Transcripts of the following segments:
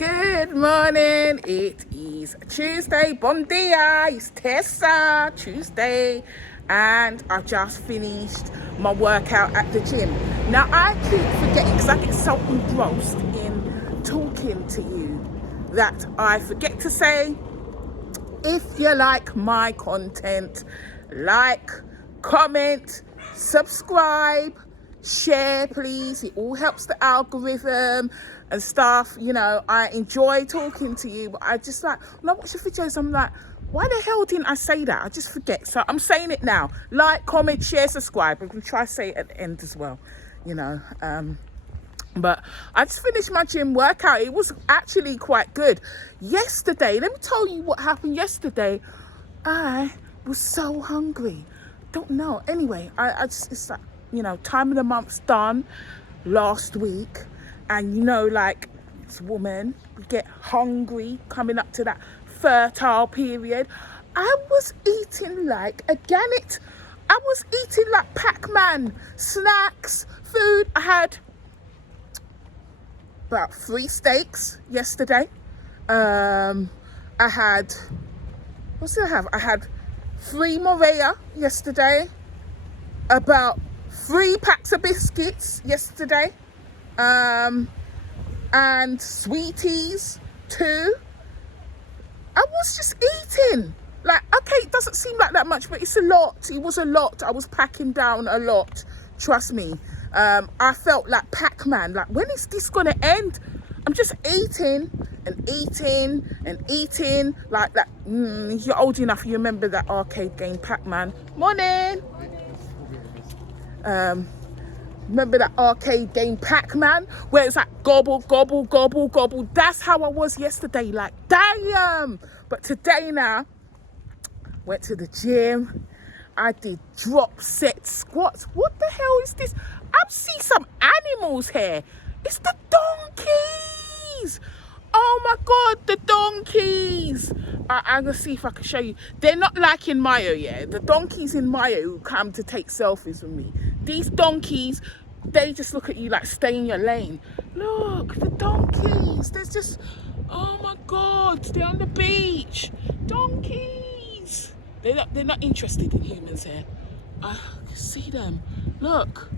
Good morning. It is Tuesday. Bon dia. It's Tessa. Tuesday. And I just finished my workout at the gym. Now, I keep forgetting because I get so engrossed in talking to you that I forget to say, if you like my content, like, comment, subscribe, share, please. It all helps the algorithm and stuff. You know, I enjoy talking to you, but I just like, when I watch the videos, I'm like, why the hell didn't I say that? I just forget. So I'm saying it now. Like, comment, share, subscribe. I'm going to try to say it at the end as well, you know. But I just finished my gym workout. It was actually quite good. Yesterday, let me tell you what happened yesterday. I was so hungry. Don't know. Anyway, I just, it's like, you know, time of the month's done last week. And, you know, like, as a woman, we get hungry coming up to that fertile period. I was eating like a gannet. I was eating like Pac-Man. Snacks, food. I had about 3 steaks yesterday. I had, what did I have? I had 3 Morea yesterday. About 3 packs of biscuits yesterday. And sweeties 2. I was just eating. Like, okay, it doesn't seem like that much, but it's a lot. It was a lot. I was packing down a lot. Trust me. I felt like Pac-Man. Like, when is this gonna end? I'm just eating and eating and eating. Like that. If you're old enough, you remember that arcade game Pac-Man. Morning. Remember that arcade game Pac-Man where it's like gobble, gobble, gobble, gobble. That's how I was yesterday. Like, damn. But today now, went to the gym. I did drop set squats. What the hell is this? I see some animals here. It's the donkeys. Oh my God, the donkeys. I'm going to see if I can show you. They're not like in Mayo, yeah? The donkeys in Mayo who come to take selfies with me. These donkeys, they just look at you like, stay in your lane. Look, the donkeys. There's just, oh my God, they're on the beach. Donkeys. They're not interested in humans here. I can see them. Look.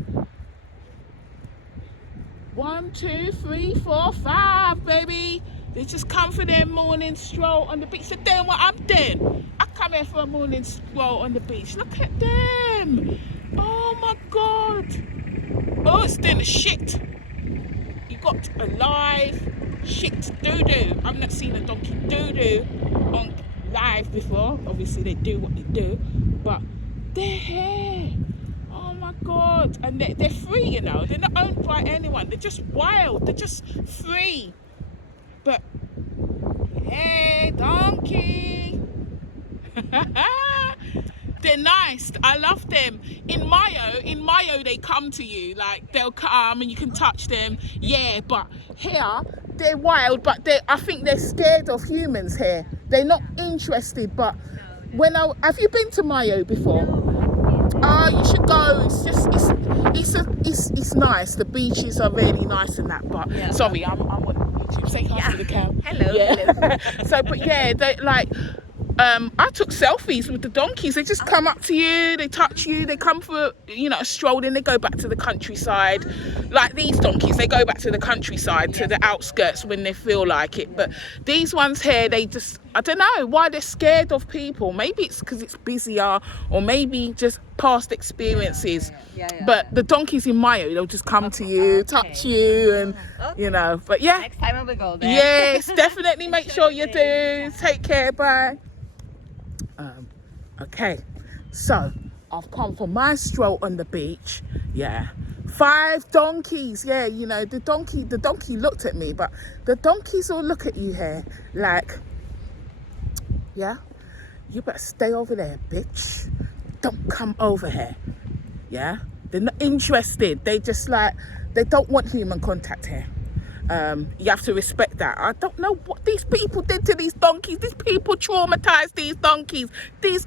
1, 2, 3, 4, 5, baby. They just come for their morning stroll on the beach. They're doing what I'm doing. I come here for a morning stroll on the beach. Look at them. Oh my God. Oh, it's doing the shit. You got a live shit doo-doo. I've not seen a donkey doo-doo on live before. Obviously they do what they do, but they're here. Oh my God. And they're free, you know. They're not owned by anyone. They're just wild. They're just free. But hey, donkey. They're nice. I love them. In Mayo, they come to you. Like, they'll come and you can touch them. Yeah, but here, they're wild, but I think they're scared of humans here. They're not interested, but have you been to Mayo before? You should go. It's just, it's nice. The beaches are really nice and that, but yeah. Sorry, I'm on YouTube. Say hi to the cam. Hello. Yeah. Hello. So, but yeah, they like, I took selfies with the donkeys. They just come up to you, they touch you, they come for, you know, a stroll, then they go back to the countryside. Like these donkeys, they go back to the countryside, to the outskirts when they feel like it. But these ones here, they just, I don't know why they're scared of people. Maybe it's because it's busier, or maybe just past experiences. But the donkeys in Mayo, they'll just come to you, touch you, and you know. But yeah, next time I will go there. Yes, definitely make sure you do. Take care, bye. Okay, so I've come for my stroll on the beach. Yeah, 5 donkeys. Yeah, you know, the donkey looked at me, but the donkeys all look at you here like, yeah, you better stay over there, bitch. Don't come over here. Yeah, they're not interested. They just like, they don't want human contact here. You have to respect that. I don't know what these people did to these donkeys. These people traumatized these donkeys. These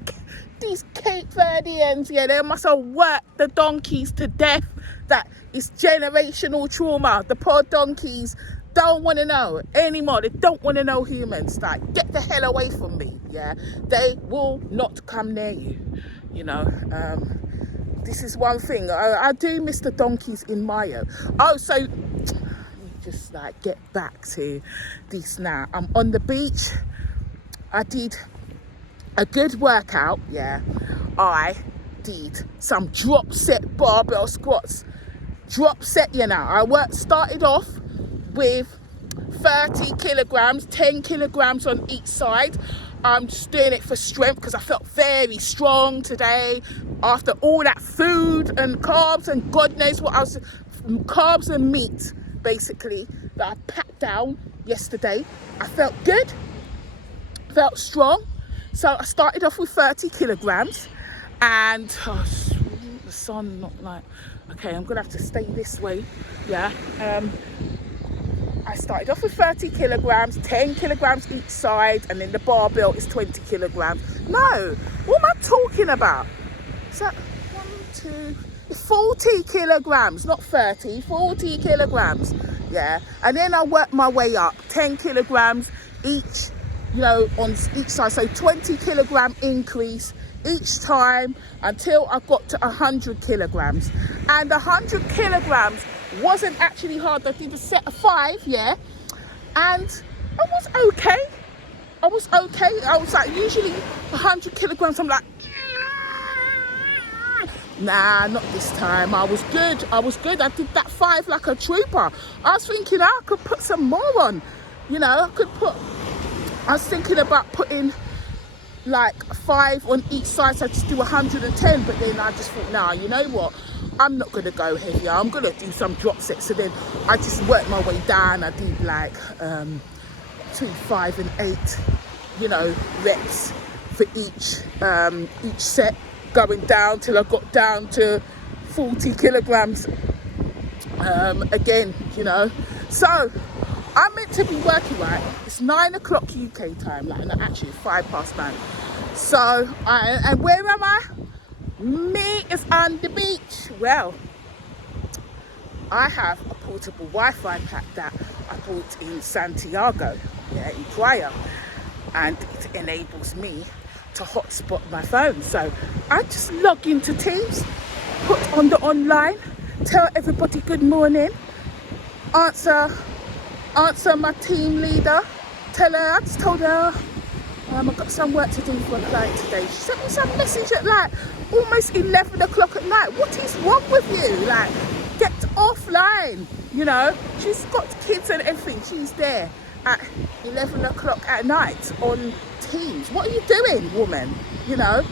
Cape Verdeans, yeah, they must have worked the donkeys to death. That is generational trauma. The poor donkeys, don't want to know anymore. They don't want to know humans. Like, get the hell away from me. Yeah, they will not come near you. You know, this is one thing. I do miss the donkeys in Mayo. Oh, so just like get back to this now. I'm on the beach. I did a good workout. Yeah, I did some drop set barbell squats. Drop set, you know. I started off with 30 kilograms, 10 kilograms on each side. I'm just doing it for strength because I felt very strong today after all that food and carbs and God knows what else, carbs and meat basically, that I packed down yesterday. I felt good, felt strong. So I started off with 30 kilograms and the sun, not like, okay, I'm gonna have to stay this way. Yeah. I started off with 30 kilograms, 10 kilograms each side, and then the barbell is 20 kilograms. No, what am I talking about? Is that 40 kilograms, not 30, 40 kilograms. Yeah, and then I worked my way up, 10 kilograms each, you know, on each side. So 20 kilogram increase each time until I got to 100 kilograms. And 100 kilograms wasn't actually hard. I did a set of 5, yeah, and I was okay. I was like, usually 100 kilograms, I'm like, nah, not this time. I was good. I did that 5 like a trooper. I was thinking I could put some more on, you know. I was thinking about putting like 5 on each side, so I just do 110, but then I just thought, nah, you know what, I'm not gonna go heavier, I'm gonna do some drop sets. So then I just worked my way down. I did like between 5 and 8, you know, reps for each set, going down till I got down to 40 kilograms again, you know. So I'm meant to be working, right? It's 9 o'clock UK time, like, no, actually 9:05. So, and where am I? Me is on the beach. Well, I have a portable Wi-Fi pack that I bought in Santiago, yeah, in Playa, and it enables me to hotspot my phone. So I just log into Teams, put on the online, tell everybody good morning, answer my team leader, I just told her I've got some work to do for a client today. She sent me some message at like almost 11 o'clock at night. What is wrong with you? Like, get offline, you know. She's got kids and everything. She's there at 11 o'clock at night on Teams. What are you doing, woman? You know,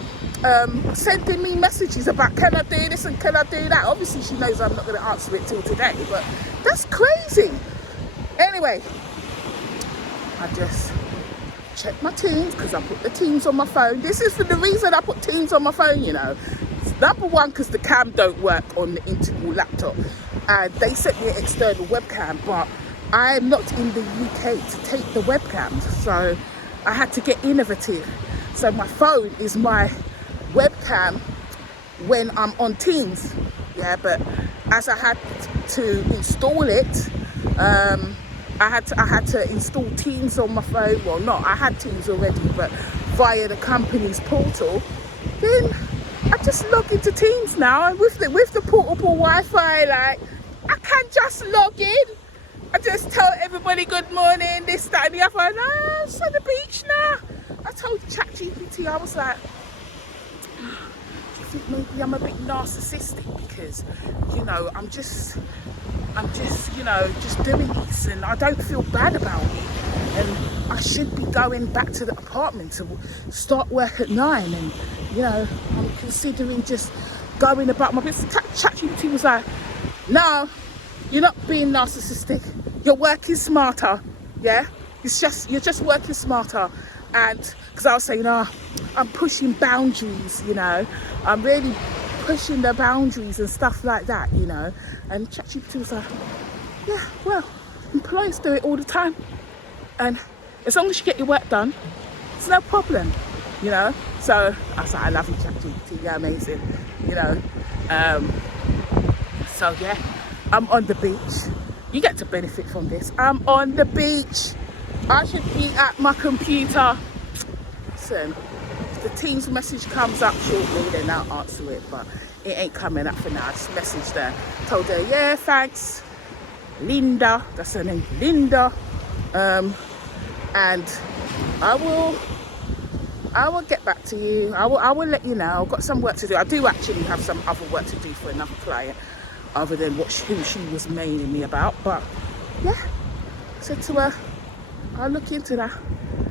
sending me messages about, can I do this and can I do that? Obviously she knows I'm not going to answer it till today, but that's crazy. Anyway, I just check my Teams because I put the Teams on my phone. This is for the reason I put Teams on my phone, you know. It's number one, because the cam don't work on the integral laptop, and they sent me an external webcam, but I'm not in the UK to take the webcams, so I had to get innovative. So my phone is my webcam when I'm on Teams, yeah. But as I had to install it, I had to install Teams on my phone. Well, not, I had Teams already, but via the company's portal. Then I just log into Teams now, and with the portable Wi-Fi, like, I can just log in. I just tell everybody good morning, this, that, and the other. And I'm on the beach now. I told ChatGPT, I was like, do you think maybe I'm a bit narcissistic because, you know, I'm just, you know, just doing this and I don't feel bad about it. And I should be going back to the apartment to start work at 9. And, you know, I'm considering just going about my business. ChatGPT was like, no, you're not being narcissistic. You're working smarter, yeah? You're just working smarter. And because I was saying, I'm pushing boundaries, you know. I'm really pushing the boundaries and stuff like that, you know. And ChatGPT was like, yeah, well, employees do it all the time. And as long as you get your work done, it's no problem, you know. So I was like, I love you, ChatGPT, you're amazing, you know. So yeah, I'm on the beach, you get to benefit from this. I'm on the beach. I should be at my computer. Listen, if the Teams message comes up shortly, then I'll answer it, but it ain't coming up for now. I just messaged her, told her, yeah, thanks, Linda, that's her name, Linda, and I will get back to you. I will let you know. I've got some work to do. I do actually have some other work to do for another client, other than who she was mailing me about. But yeah, I said to her, I'll look into that.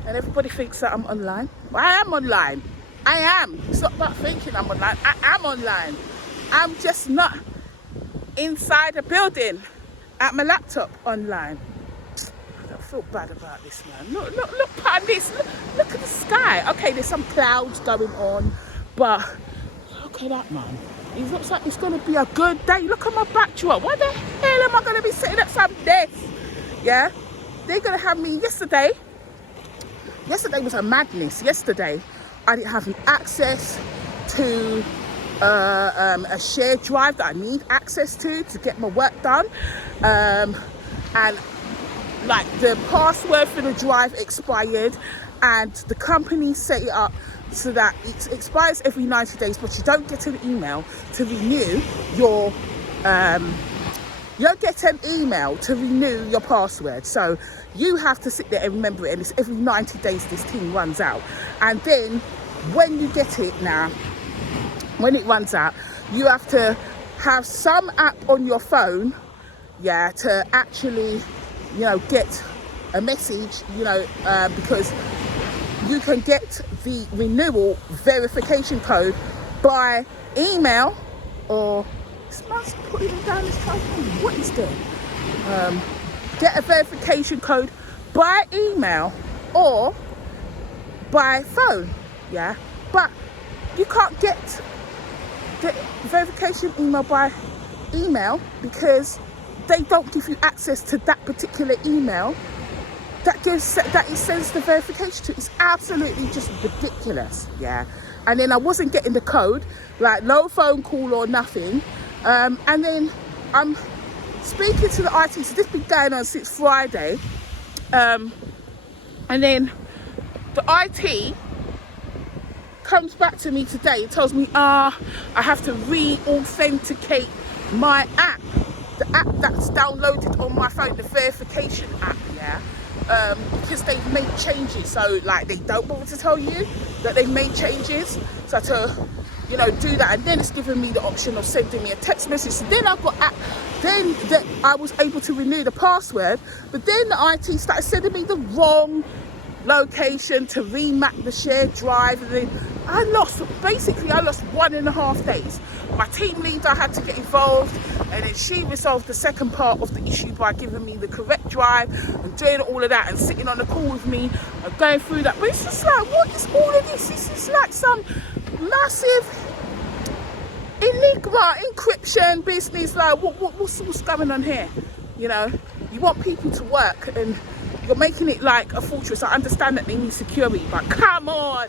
And everybody thinks that I'm online. Well, I am online. I am. It's not about thinking I'm online. I am online. I'm just not inside a building at my laptop online. I don't feel bad about this, man. Look at this. Look at the sky. Okay, there's some clouds going on, but look at that, man. It looks like it's going to be a good day. Look at my backdrop. Why the hell am I going to be sitting at some desk? Yeah? They're going to have me yesterday. Yesterday was a madness. Yesterday, I didn't have access to a shared drive that I need access to get my work done. And like the password for the drive expired, and the company set it up so that it expires every 90 days, but you don't get an email to renew your you don't get an email to renew your password. So you have to sit there and remember it, and it's every 90 days this thing runs out. And then when you get it now, when it runs out, you have to have some app on your phone, yeah, to actually, you know, get a message, you know, because you can get the renewal verification code by email, or this man's putting it down his phone. What is that? Get a verification code by email or by phone, yeah, but you can't get the verification email by email because they don't give you access to that particular email that it sends the verification to. It's absolutely just ridiculous, yeah. And then I wasn't getting the code, like no phone call or nothing. And then I'm speaking to the IT, so this has been going on since Friday. And then the IT comes back to me today and tells me, I have to re-authenticate my app. The app that's downloaded on my phone, the verification app, yeah. Because they've made changes, so like they don't bother to tell you that they've made changes. So to, you know, do that, and then it's given me the option of sending me a text message. So then I was able to renew the password, but then the IT started sending me the wrong location to remap the shared drive, and then I lost 1.5 days. My team leader had to get involved, and then she resolved the second part of the issue by giving me the correct drive and doing all of that and sitting on the call with me and going through that. But it's just like, what is all of this? This is like some massive enigma, encryption business. Like, what's going on here? You know, you want people to work and you're making it like a fortress. I understand that they need security, but come on,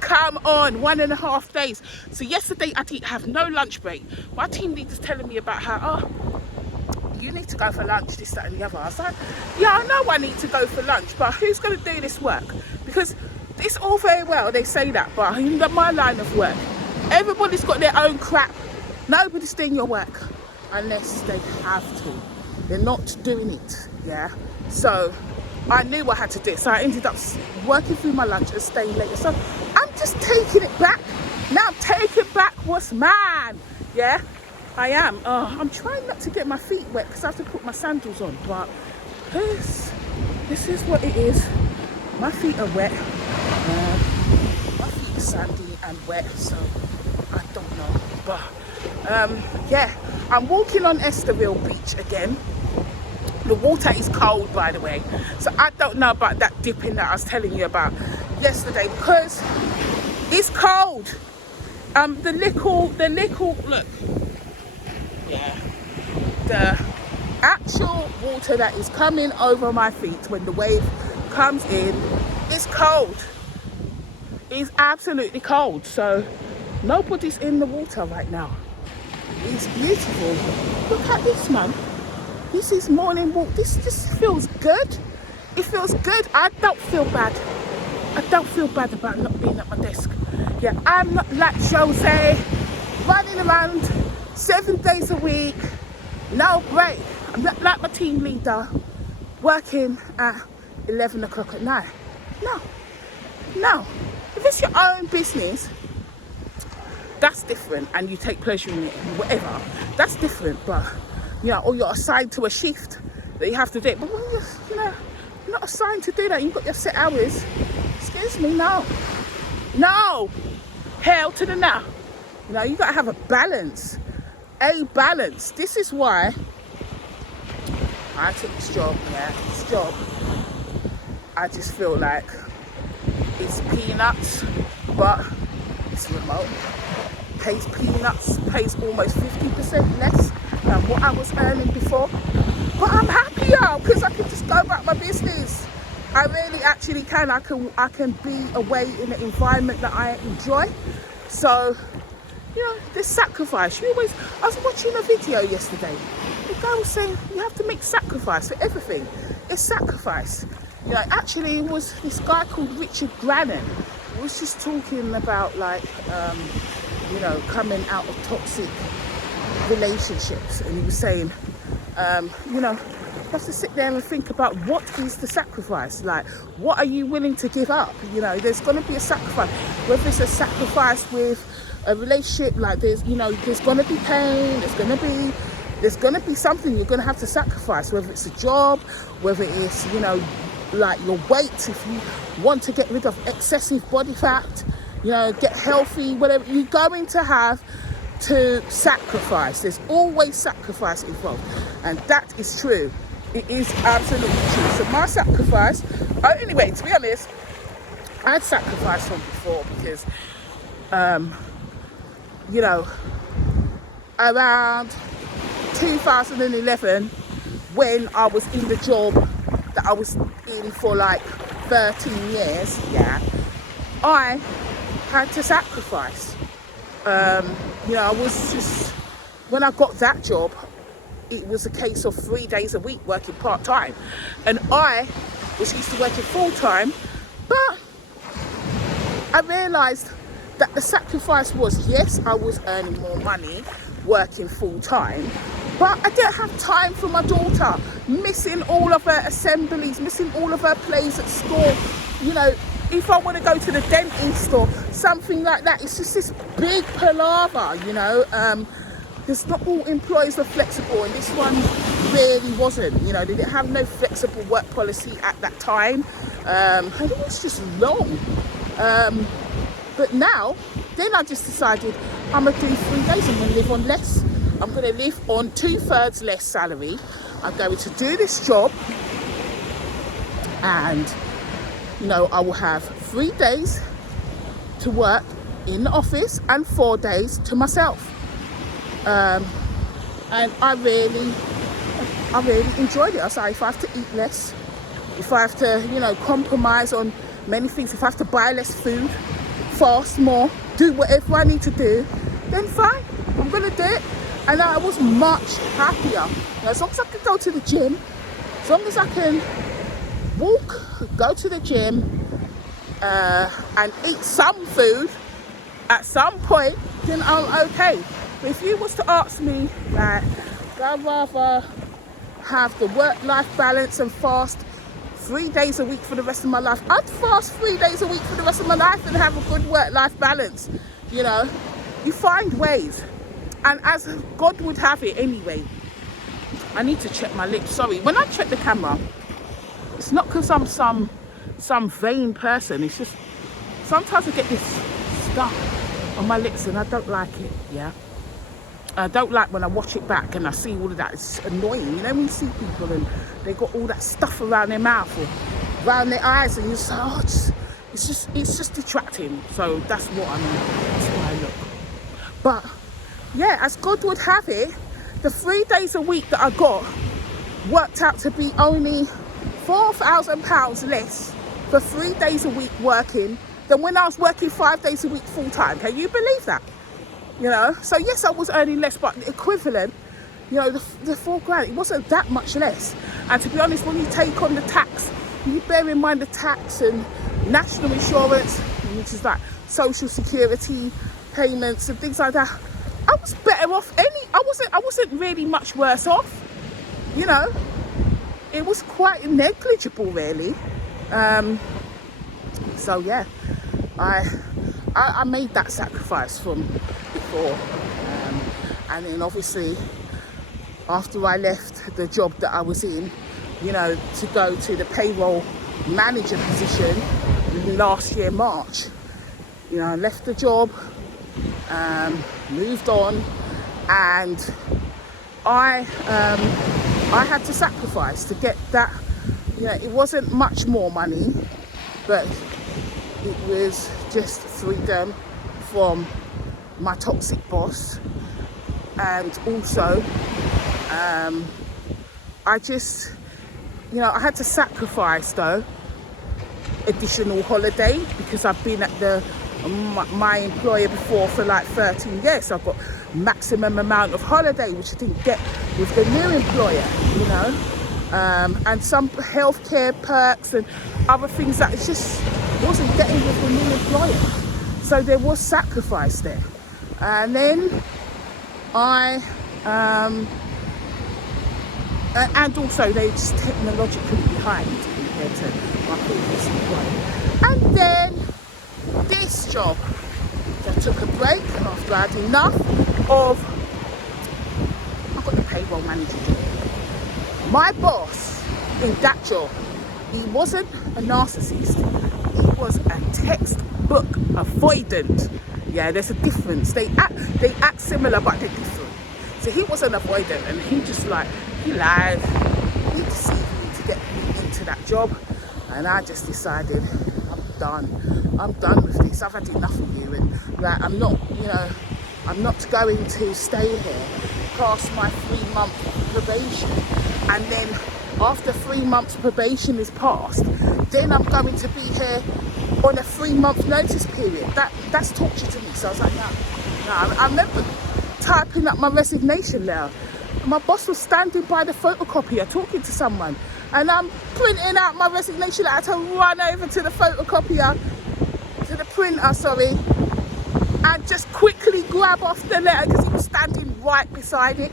1.5 days. So yesterday I didn't have no lunch break. My team leader's telling me about how, you need to go for lunch, this, that and the other. I was like, yeah, I know I need to go for lunch, but who's going to do this work? Because it's all very well, they say that, but in my line of work, everybody's got their own crap. Nobody's doing your work unless they have to. They're not doing it, yeah? So I knew I had to do it, so I ended up working through my lunch and staying later. So I'm just taking it back. Now I'm taking back what's mine, yeah? I am. I'm trying not to get my feet wet because I have to put my sandals on, but this is what it is. My feet are wet. My feet are sandy and wet, so I don't know. But yeah, I'm walking on Esterville Beach again. The water is cold, by the way, so I don't know about that dipping that I was telling you about yesterday because it's cold. The little look, yeah, the actual water that is coming over my feet when the wave comes in is cold. It's absolutely cold. So nobody's in the water right now. It's beautiful. Look at this, man. This is morning walk. This just feels good. It feels good. I don't feel bad. I don't feel bad about not being at my desk. Yeah, I'm not like Jose, running around 7 days a week, no break. I'm not like my team leader, working at 11 o'clock at night. No. If it's your own business, that's different, and you take pleasure in it, whatever, that's different. But, you know, or you're assigned to a shift that you have to do it. But when you're, you know, you're not assigned to do that, you've got your set hours. Excuse me, no. Hell to the no. You know, you got to have a balance. This is why I took this job. This job, I just feel like it's peanuts, but it's remote. Pays peanuts, pays almost 50% less than what I was earning before. But I'm happier because I can just go about my business. I really actually can. I can be away in an environment that I enjoy. So, you know, there's sacrifice. I was watching a video yesterday. The guy was saying you have to make sacrifice for everything. It's sacrifice. You know, actually it was this guy called Richard Grannon. He was just talking about like, you know, coming out of toxic relationships. And he was saying, you know, you have to sit there and think about what is the sacrifice. Like, what are you willing to give up? You know, there's going to be a sacrifice. Whether it's a sacrifice with a relationship, like there's going to be pain. There's going to be something you're going to have to sacrifice. Whether it's a job, whether it's, you know, like your weight. If you want to get rid of excessive body fat, you know, get healthy, whatever, you're going to have to sacrifice. There's always sacrifice involved, and that is true. It is absolutely true. So my sacrifice, anyway, to be honest, I had sacrificed from before because, you know, around 2011, when I was in the job that I was in for like 13 years, I had to sacrifice. You know, I was just, when I got that job, it was a case of 3 days a week working part-time, and I was used to working full-time. But I realised that the sacrifice was, yes, I was earning more money working full-time, but I didn't have time for my daughter, missing all of her assemblies, missing all of her plays at school. You know, if I want to go to the dentist or something like that, it's just this big palaver, you know. There's not all employees are flexible, and this one really wasn't. You know, they didn't have no flexible work policy at that time, and it was just long. But now, then I just decided I'm going to do 3 days. I'm going to live on less. I'm going to live on 2/3 less salary. I'm going to do this job, and, you know, I will have 3 days to work in the office and 4 days to myself. And I really enjoyed it. I say, if I have to eat less, if I have to, you know, compromise on many things, if I have to buy less food, fast more, do whatever I need to do, then fine, I'm going to do it. And I was much happier. You know, as long as I can go to the gym, as long as I can walk, go to the gym, and eat some food at some point, then I'm okay. But if you was to ask me, like, I'd rather have the work-life balance and fast 3 days a week for the rest of my life. I'd fast 3 days a week for the rest of my life and have a good work-life balance. You know, you find ways. And as God would have it anyway, I need to check my lips. Sorry, when I check the camera, it's not because I'm some vain person. It's just sometimes I get this stuff on my lips and I don't like it, yeah. I don't like when I watch it back and I see all of that. It's annoying, you know, when you see people and they got all that stuff around their mouth or around their eyes, and you say, oh, it's just detracting. So that's what I mean. That's why I look. But yeah, as God would have it, the 3 days a week that I got worked out to be only £4,000 less for 3 days a week working than when I was working 5 days a week full time. Can you believe that? You know, so yes, I was earning less, but the equivalent You know, the £4,000, it wasn't that much less. And to be honest, when you take on the tax, you bear in mind the tax and national insurance, which is like social security payments and things like that, I was better off. I wasn't really much worse off. You know, it was quite negligible, really. So yeah, I made that sacrifice from before, and then obviously after I left the job that I was in, you know, to go to the payroll manager position last year March. You know, I left the job, moved on, and I had to sacrifice to get that. You know, it wasn't much more money, but it was just freedom from my toxic boss. And also, I just, you know, I had to sacrifice though additional holiday, because I've been at my employer before for like 13 years. So I've got maximum amount of holiday, which I didn't get with the new employer, you know. And some healthcare perks and other things that it just wasn't getting with the new employer. So there was sacrifice there. And then and also they're just technologically behind compared to my previous employer. And then this job, I took a break after I had enough of, I got the payroll manager job. My boss in that job, he wasn't a narcissist. He was a textbook avoidant. Yeah, there's a difference. They act similar, but they're different. So he wasn't avoidant, and he just like, he lied, he deceived me to get me into that job. And I just decided, I'm done with this. I've had enough of you, and like, I'm not going to stay here past my 3-month probation. And then after 3 months probation is passed, then I'm going to be here on a 3-month notice period. That's torture to me. So I was like, no. I remember typing up my resignation letter. My boss was standing by the photocopier talking to someone, and I'm printing out my resignation letter to run over to the photocopier, to the printer, sorry, and just quickly grab off the letter because he was standing right beside it.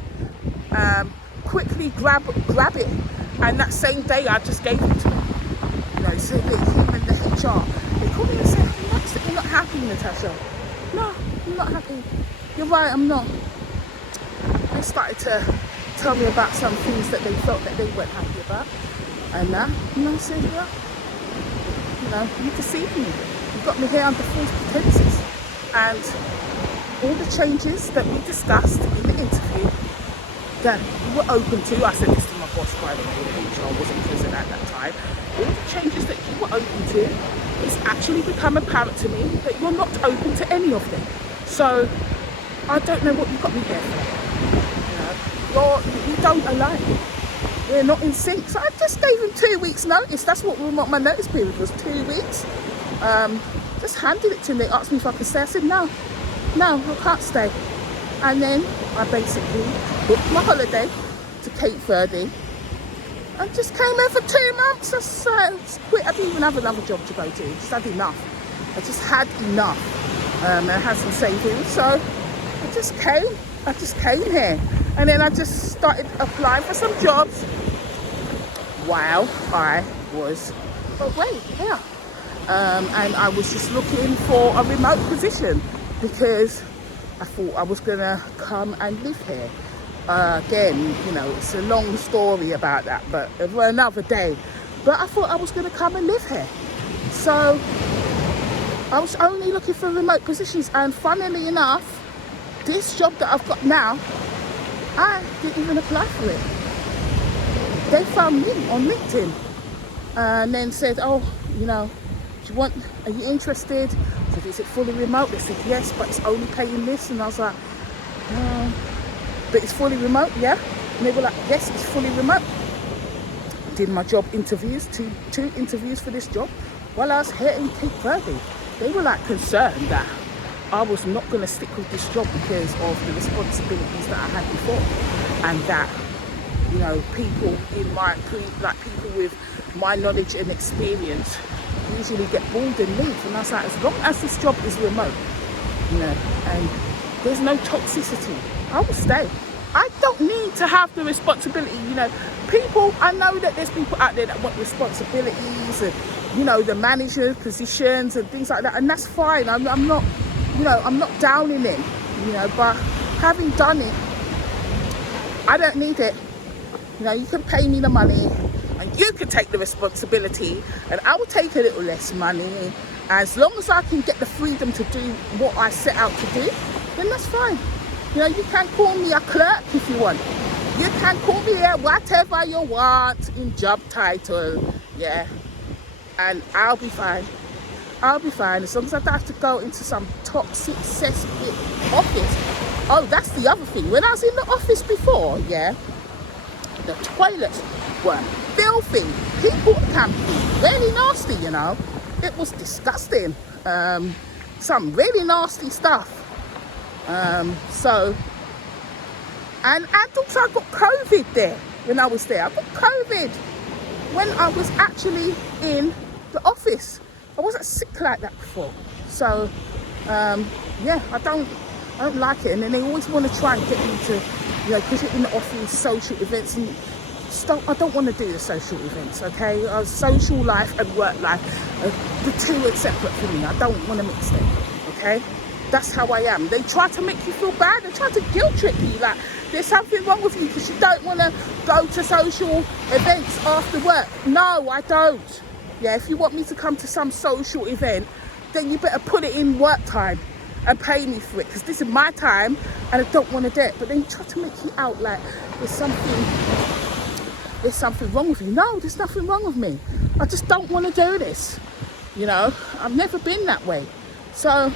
Quickly grab it, and that same day I just gave it to him. You know, so him and the HR, they called me and said, "You're not happy, Natasha." No, I'm not happy. You're right, I'm not. They started to tell me about some things that they felt that they weren't happy about, and I said, yeah, you know, you deceived me. You got me here under false pretenses, and all the changes that we discussed in the interview that you were open to, I said this to my boss, by the way, the HR wasn't present at that time, all the changes that you were open to, it's actually become apparent to me that you're not open to any of them. So I don't know what you got me here for. You don't align. We're not in sync. So I just gave him 2 weeks notice. That's what my notice period was, 2 weeks. Just handed it to him. They asked me if I could stay. I said, no, I can't stay. And then I basically booked my holiday to Cape Verde and just came here for 2 months. I just quit. I didn't even have another job to go to. I just had enough. I just had enough. And I had some savings. So I just came here. And then I just started applying for some jobs while I was away here. And I was just looking for a remote position because I thought I was going to come and live here. Again, you know, it's a long story about that, but for another day. But I thought I was going to come and live here. So I was only looking for remote positions. And funnily enough, this job that I've got now, I didn't even apply for it. They found me on LinkedIn and then said, oh, you know, are you interested? I said, is it fully remote? They said, yes, but it's only paying this. And I was like, no, but it's fully remote, yeah? And they were like, yes, it's fully remote. Did my job interviews, two interviews for this job while I was here in Cape Verde. They were like concerned that I was not going to stick with this job because of the responsibilities that I had before, and that, you know, people in my people with my knowledge and experience usually get bored and leave. And I was like, as long as this job is remote, you know, and there's no toxicity, I will stay. I don't need to have the responsibility, you know. People, I know that there's people out there that want responsibilities and, you know, the manager positions and things like that, and that's fine. I'm not, you know, I'm not downing it, you know, but having done it, I don't need it. You know, you can pay me the money and you can take the responsibility, and I will take a little less money. As long as I can get the freedom to do what I set out to do, then that's fine. You know, you can call me a clerk if you want. You can call me whatever you want in job title, yeah, and I'll be fine. I'll be fine as long as I don't have to go into some toxic cesspit office. Oh, that's the other thing. When I was in the office before, yeah, the toilets were filthy. People can be really nasty, you know. It was disgusting. Some really nasty stuff. So, and also I got COVID there when I was there. I got COVID when I was actually in the office. I wasn't sick like that before. So, yeah, I don't like it. And then they always want to try and get you to, you know, because you're in the office, social events, and stuff. I don't want to do the social events, okay? Social life and work life, the two are separate for me. I don't want to mix them, okay? That's how I am. They try to make you feel bad. They try to guilt trip you, like there's something wrong with you because you don't want to go to social events after work. No, I don't. Yeah, if you want me to come to some social event, then you better put it in work time and pay me for it, because this is my time and I don't want to do it. But then you try to make you out like there's something wrong with you. No, there's nothing wrong with me. I just don't want to do this. You know, I've never been that way. So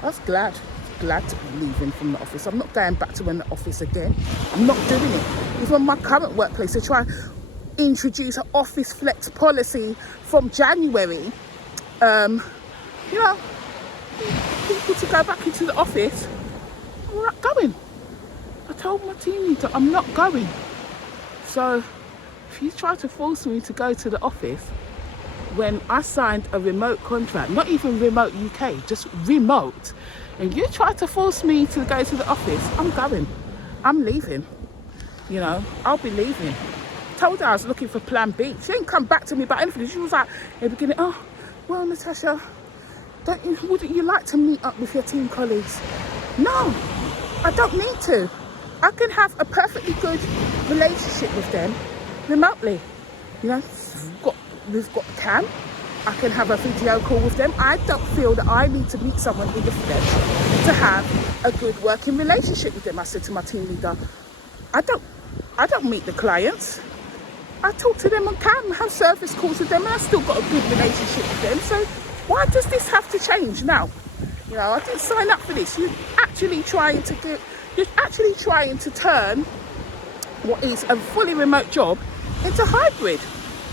I was glad to be leaving from the office. I'm not going back to the office again. I'm not doing it. Even my current workplace, they try to introduce an office flex policy from January. You know, people to go back into the office. I'm not going. I told my team leader I'm not going. So if you try to force me to go to the office when I signed a remote contract, not even remote UK, just remote, and you try to force me to go to the office, I'm going. I'm leaving. You know, I'll be leaving. Told her I was looking for plan B. She didn't come back to me about anything. She was like, in the beginning, oh, well, Natasha, wouldn't you like to meet up with your team colleagues? No, I don't need to. I can have a perfectly good relationship with them remotely. You know, we've got Cam. I can have a video call with them. I don't feel that I need to meet someone in the flesh to have a good working relationship with them. I said to my team leader, I don't meet the clients. I talk to them on Cam, have service calls with them, and I've still got a good relationship with them. So why does this have to change now? You know, I didn't sign up for this. You're actually trying to turn what is a fully remote job into hybrid.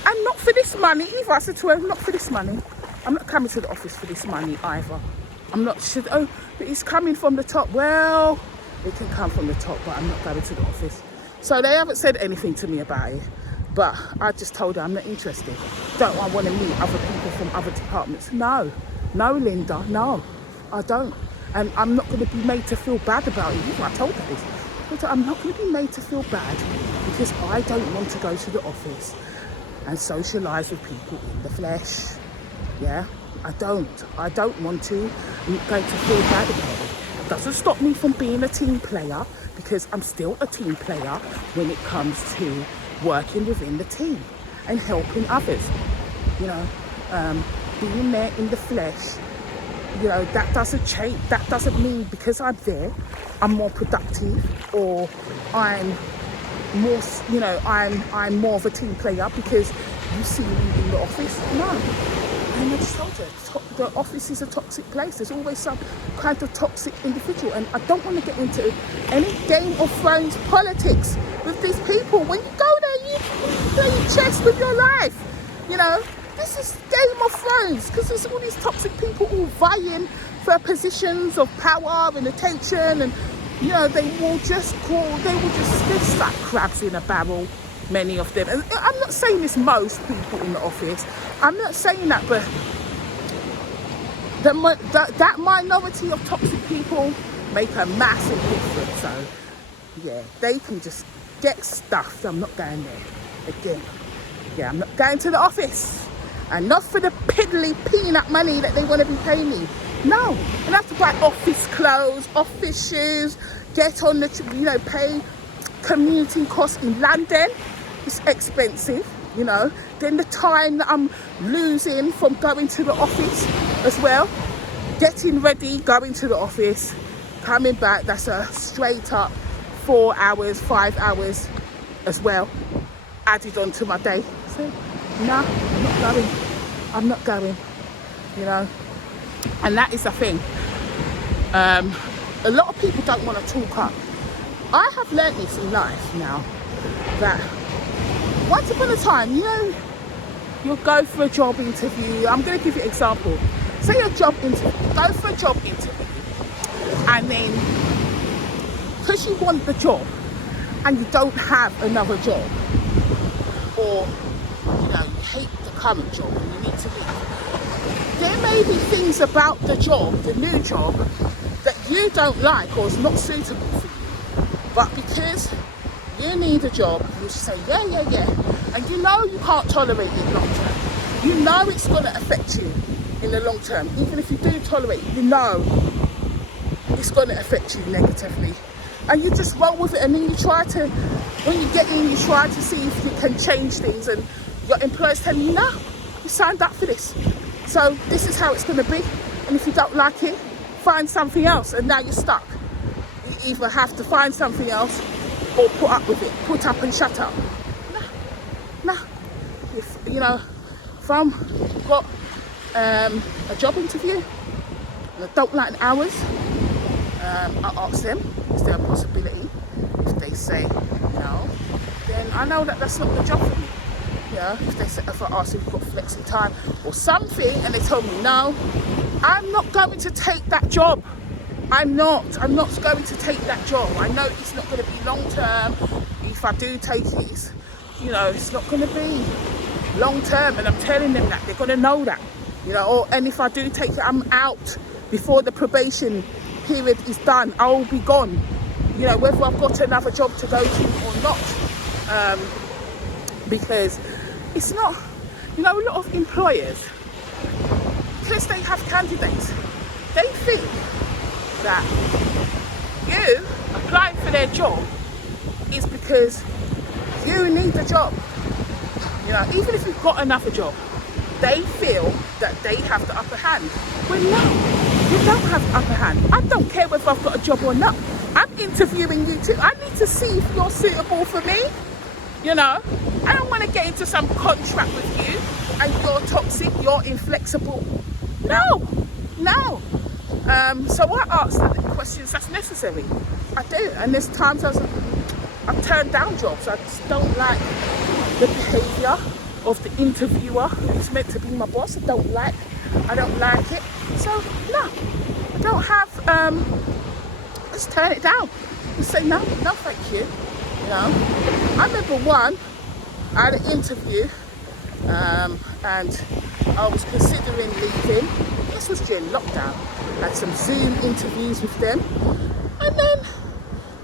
And not for this money either. I said to her, not for this money. I'm not coming to the office for this money either. I'm not, but it's coming from the top. Well, it can come from the top, but I'm not going to the office. So they haven't said anything to me about it. But I just told her I'm not interested. Don't I want to meet other people from other departments? No, Linda, no, I don't. And I'm not going to be made to feel bad about it. I told her this. I told her I'm not going to be made to feel bad because I don't want to go to the office and socialise with people in the flesh. Yeah, I don't want to. I'm going to feel bad about it. It doesn't stop me from being a team player, because I'm still a team player when it comes to working within the team and helping others. You know, being there in the flesh, you know, that doesn't change. That doesn't mean because I'm there, I'm more productive or I'm more, you know, I'm more of a team player because you see me in the office. No. And I just told her, the office is a toxic place. There's always some kind of toxic individual, and I don't want to get into any Game of Thrones politics with these people. When you go there, you play chess with your life. You know, This is Game of Thrones, because there's all these toxic people all vying for positions of power and attention, and you know, they're just like crabs in a barrel, many of them. And I'm not saying it's most people in the office, I'm not saying that, but that minority of toxic people make a massive difference. So yeah, they can just get stuffed. I'm not going there again. Yeah, I'm not going to the office, and not for the piddly peanut money that they want to be paying me. No, and I have to buy office clothes, office shoes, get on the, you know, pay commuting costs in London. It's expensive, you know. Then the time that I'm losing from going to the office as well, getting ready, going to the office, coming back, that's a straight up 4 hours, 5 hours as well, added onto my day. So, no, I'm not going, you know. And that is the thing. A lot of people don't want to talk up. I have learned this in life now, that once upon a time, you know, you'll go for a job interview. I'm going to give you an example. Say a job interview, go for a job interview, and then because you want the job and you don't have another job, or you know, you hate the current job and you need to leave, there may be things about the job, the new job, that you don't like or is not suitable for you. But because you need a job, you say, yeah, and you know you can't tolerate it long term. You know it's going to affect you in the long term. Even if you do tolerate it, you know it's going to affect you negatively. And you just roll with it, and then you try to, when you get in, you try to see if you can change things, and your employer's telling you, no, you signed up for this. So this is how it's going to be. And if you don't like it, find something else, and now you're stuck. You either have to find something else or put up with it. Put up and shut up. Nah. If, you know, if I'm got a job interview and I don't like the hours, I ask them, is there a possibility? If they say no, then I know that that's not the job for me. Yeah, if I ask them if you've got flexi time or something and they tell me no, I'm not going to take that job. I'm not going to take that job. I know it's not going to be long term. If I do take it, it's, you know, it's not going to be long term, and I'm telling them that. They're going to know that, you know. And if I do take it, I'm out before the probation period is done. I will be gone, you know, whether I've got another job to go to or not, because it's not, you know, a lot of employers, because they have candidates, they think that you applying for their job is because you need the job. You know, even if you've got another job, they feel that they have the upper hand. Well, no, you don't have the upper hand. I don't care whether I've got a job or not. I'm interviewing you too. I need to see if you're suitable for me. You know, I don't want to get into some contract with you and you're toxic, you're inflexible. No. So I ask the questions that's necessary. I do, and there's times I've turned down jobs. I just don't like the behaviour of the interviewer who's meant to be my boss. I don't like it. So no, I don't have. Just turn it down. Just say no, thank you. You know, I remember I had an interview, and I was considering leaving. This was during lockdown. I had some Zoom interviews with them, and then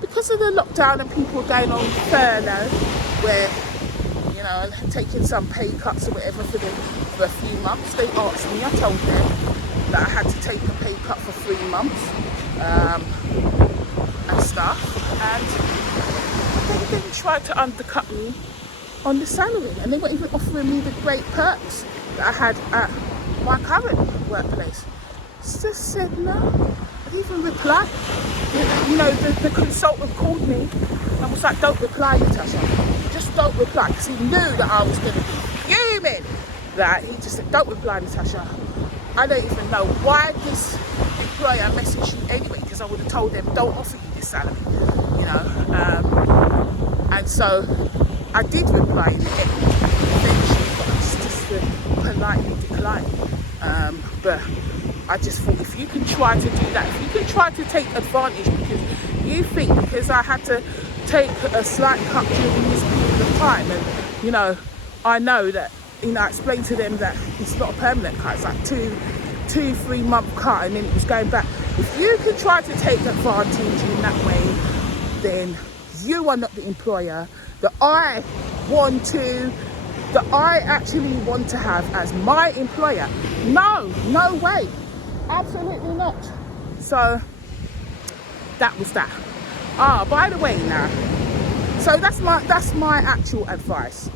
because of the lockdown and people going on furlough, where, you know, taking some pay cuts or whatever for a few months, they asked me. I told them that I had to take a pay cut for 3 months and stuff, and they tried to undercut me on the salary, and they weren't even offering me the great perks that I had at my current workplace. Just said no. I didn't even reply. You know, the consultant called me and was like, don't reply, Natasha. Just don't reply, because he knew that I was going to be fuming. That he just said, don't reply, Natasha. I don't even know why this employer messaged you anyway, because I would have told them, don't offer you this salary, you know. And so I did reply in the end, eventually, but it's just the applying. But I just thought, if you can try to do that, if you can try to take advantage, because you think, because I had to take a slight cut during this period of time, and I know that, I explained to them that it's not a permanent cut, it's like 2-3 month cut, and then it was going back. If you can try to take advantage in that way, then you are not the employer that I actually want to have as my employer. No way, absolutely not. So that was that. By the way, now, so that's my actual advice.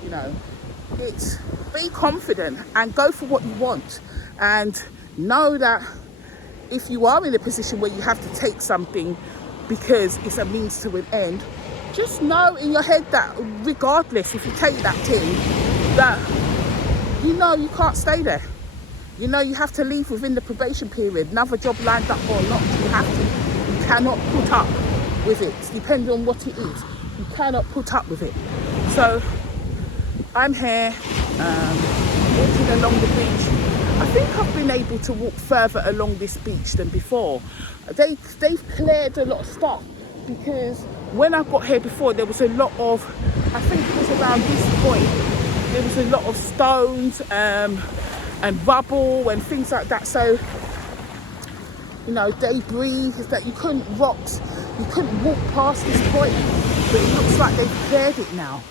It's be confident and go for what you want, and know that if you are in a position where you have to take something because it's a means to an end, just know in your head that regardless, if you take that thing, that you can't stay there. You have to leave within the probation period, another job lined up or not. You cannot put up with it, depending on what it is. You cannot put up with it. So I'm here, walking along the beach. I think I've been able to walk further along this beach than before. They've cleared a lot of stuff, because when I got here before, there was a lot of, I think it was around this point, there was a lot of stones and rubble and things like that. So, debris, that you couldn't walk past this point, but it looks like they've cleared it now.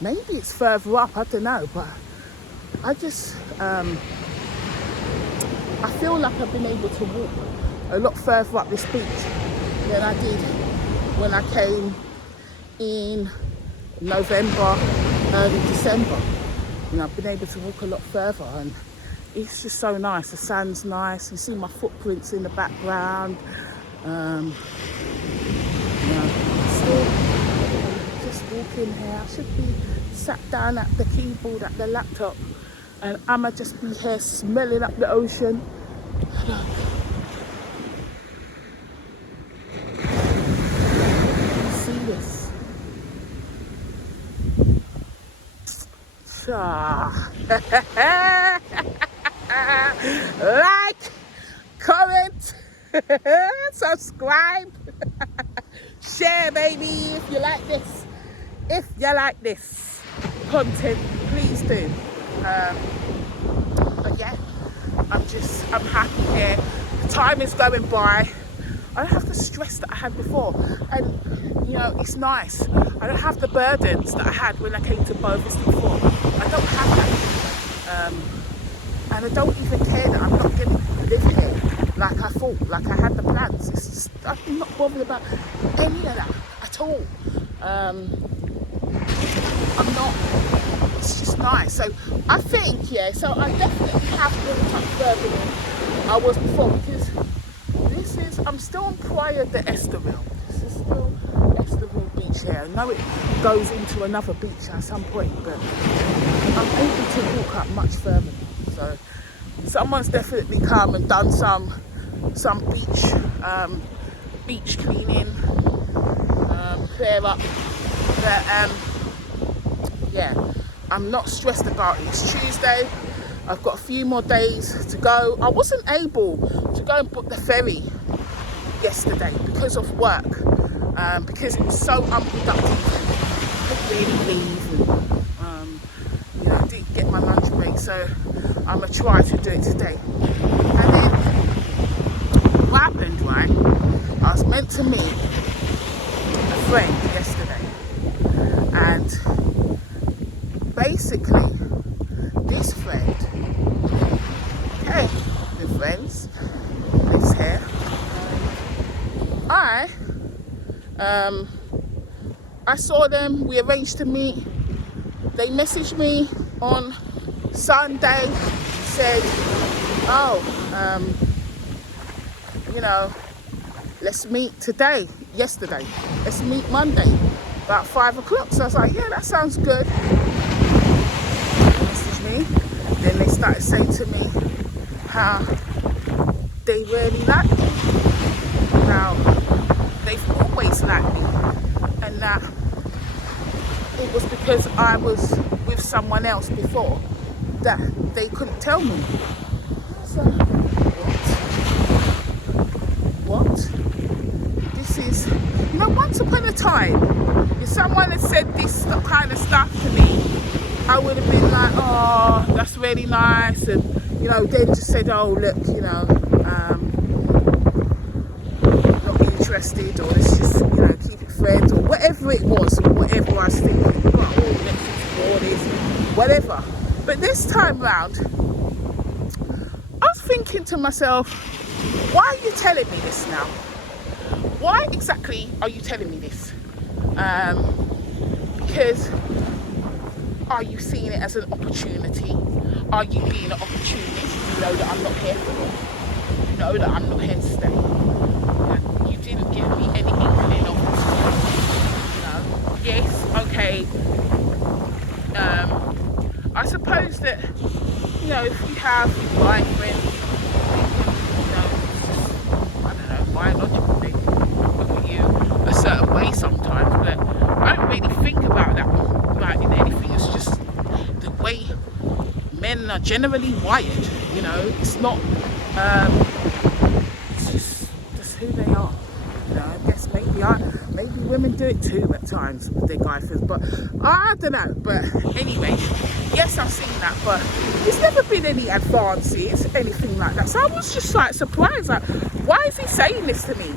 Maybe it's further up, I don't know, but I just, I feel like I've been able to walk a lot further up this beach than I did when I came in November, early December. I've been able to walk a lot further, and it's just so nice. The sand's nice. You see my footprints in the background. Still just walking here. I should be sat down at the keyboard at the laptop, and I'ma just be here smelling up the ocean. See this? Like, comment, subscribe, share, baby, if you like this. If you like this content, please do. But yeah, I'm happy here. The time is going by. I don't have the stress that I had before, and it's nice. I don't have the burdens that I had when I came to Bovis before. I don't have that, and I don't even care that I'm not going to live here like I thought, like I had the plans. It's just, I'm not bothered about any of that at all. I'm not. It's just nice. So I think, so I definitely have built up further than I was before, because I'm still on Praia de Estoril. This is still Estoril Beach here. I know it goes into another beach at some point, but I'm able to walk up much further now. So someone's definitely come and done some beach cleaning, clear up. But I'm not stressed about it. It's Tuesday. I've got a few more days to go. I wasn't able to go and book the ferry yesterday because of work, because it was so unproductive. I couldn't really leave, and didn't get my lunch break, so I'm gonna try to do it today. And then what happened, right? I was meant to meet a friend yesterday, and basically this friend, we're friends, lives here. I saw them, we arranged to meet. They messaged me on Sunday, said, let's meet yesterday, let's meet Monday, about 5 o'clock. So I was like, yeah, that sounds good. They messaged me, then they started saying to me how they really like me. Now, they've always liked me, and that it was because I was with someone else before. that they couldn't tell me. So, what? This is, once upon a time, if someone had said this kind of stuff to me, I would have been like, oh, that's really nice, and then just said, oh, look, not interested, or let's just, keep it friends, or whatever it was, or whatever I was thinking, but let's explore this, whatever. But this time round, I was thinking to myself, why are you telling me this now? Why exactly are you telling me this? Because are you seeing it as an opportunity? Are you being an opportunist? You know that I'm not here for it. You know that I'm not here to stay. You didn't give me any inkling of it. Yes, okay. I suppose that, if you have your boyfriend, I don't know, biologically, look at you a certain way sometimes, but I don't really think about that in anything. It's just the way men are generally wired, it's not, it's just who they are. I guess maybe women do it too at times with their guy friends, but I don't know. But anyway, yes, I've seen that, but there's never been any advances, anything like that. So I was just like surprised, like, why is he saying this to me?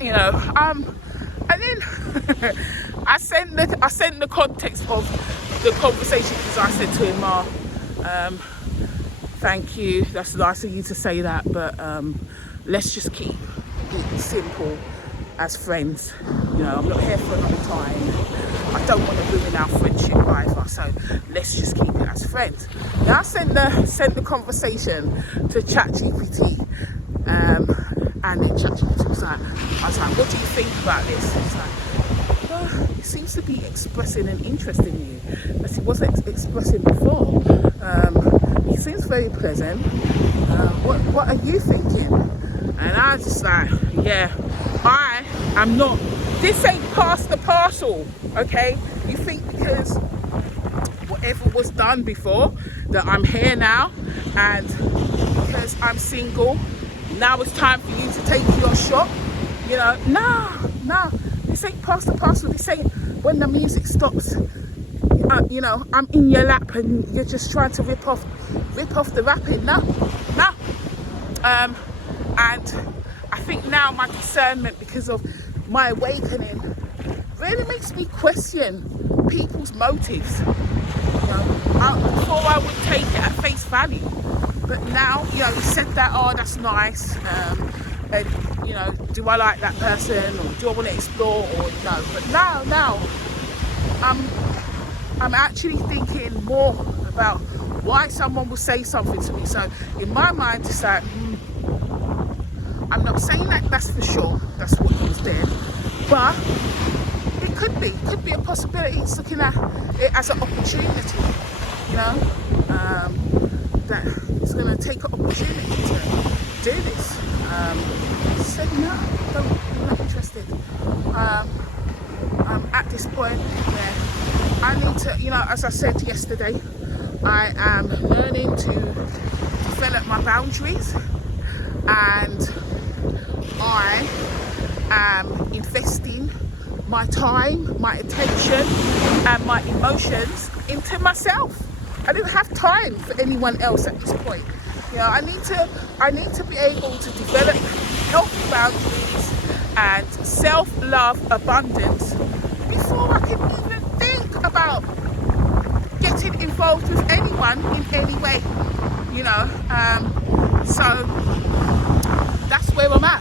And then I sent the context of the conversation, because I said to him, thank you, that's nice of you to say that, but let's just keep it simple as friends. I'm not here for a long time. I don't want to ruin our friendship either, so let's just keep it as friends. Now I sent the conversation to ChatGPT, and then ChatGPT was like, I was like, what do you think about this? It's like, well, it seems to be expressing an interest in you that it wasn't expressing before. It seems very pleasant. What are you thinking? And I was just like, yeah, I am not, this ain't past the parcel, okay? You think because whatever was done before, that I'm here now, and because I'm single, now it's time for you to take your shot? No, this ain't past the parcel. This ain't when the music stops, I'm in your lap and you're just trying to rip off the rapping. No. And I think now my discernment, because of my awakening, really makes me question people's motives. Before I would take it at face value, but now, he said that, oh, that's nice, and do I like that person, or do I want to explore, or no? But now, I'm actually thinking more about why someone will say something to me. So in my mind, it's like, I'm not saying that that's for sure, that's what he was doing, but it could be a possibility. It's looking at it as an opportunity, that it's going to take an opportunity to do this. I said, no, I'm not interested. I'm at this point where I need to, as I said yesterday, I am learning to develop my boundaries, and I am investing my time, my attention, and my emotions into myself. I don't have time for anyone else at this point. I need to be able to develop healthy boundaries and self-love abundance before I can even think about getting involved with anyone in any way. So that's where I'm at.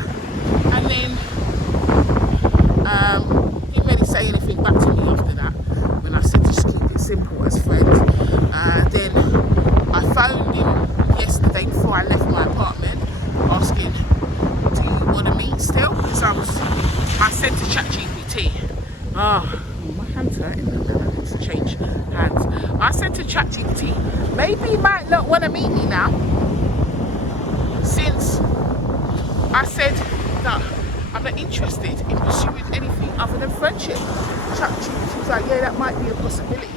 And then he didn't really say anything back to me after that when I said just keep it simple as friends. Then I phoned him yesterday before I left my apartment, asking, do you want to meet still? Because I said to ChatGPT, my hand's hurting, I need to change hands. I said to ChatGPT, maybe you might not want to meet me now, since I said that I'm not interested in pursuing anything other than friendship. ChatGPT was like, yeah, that might be a possibility.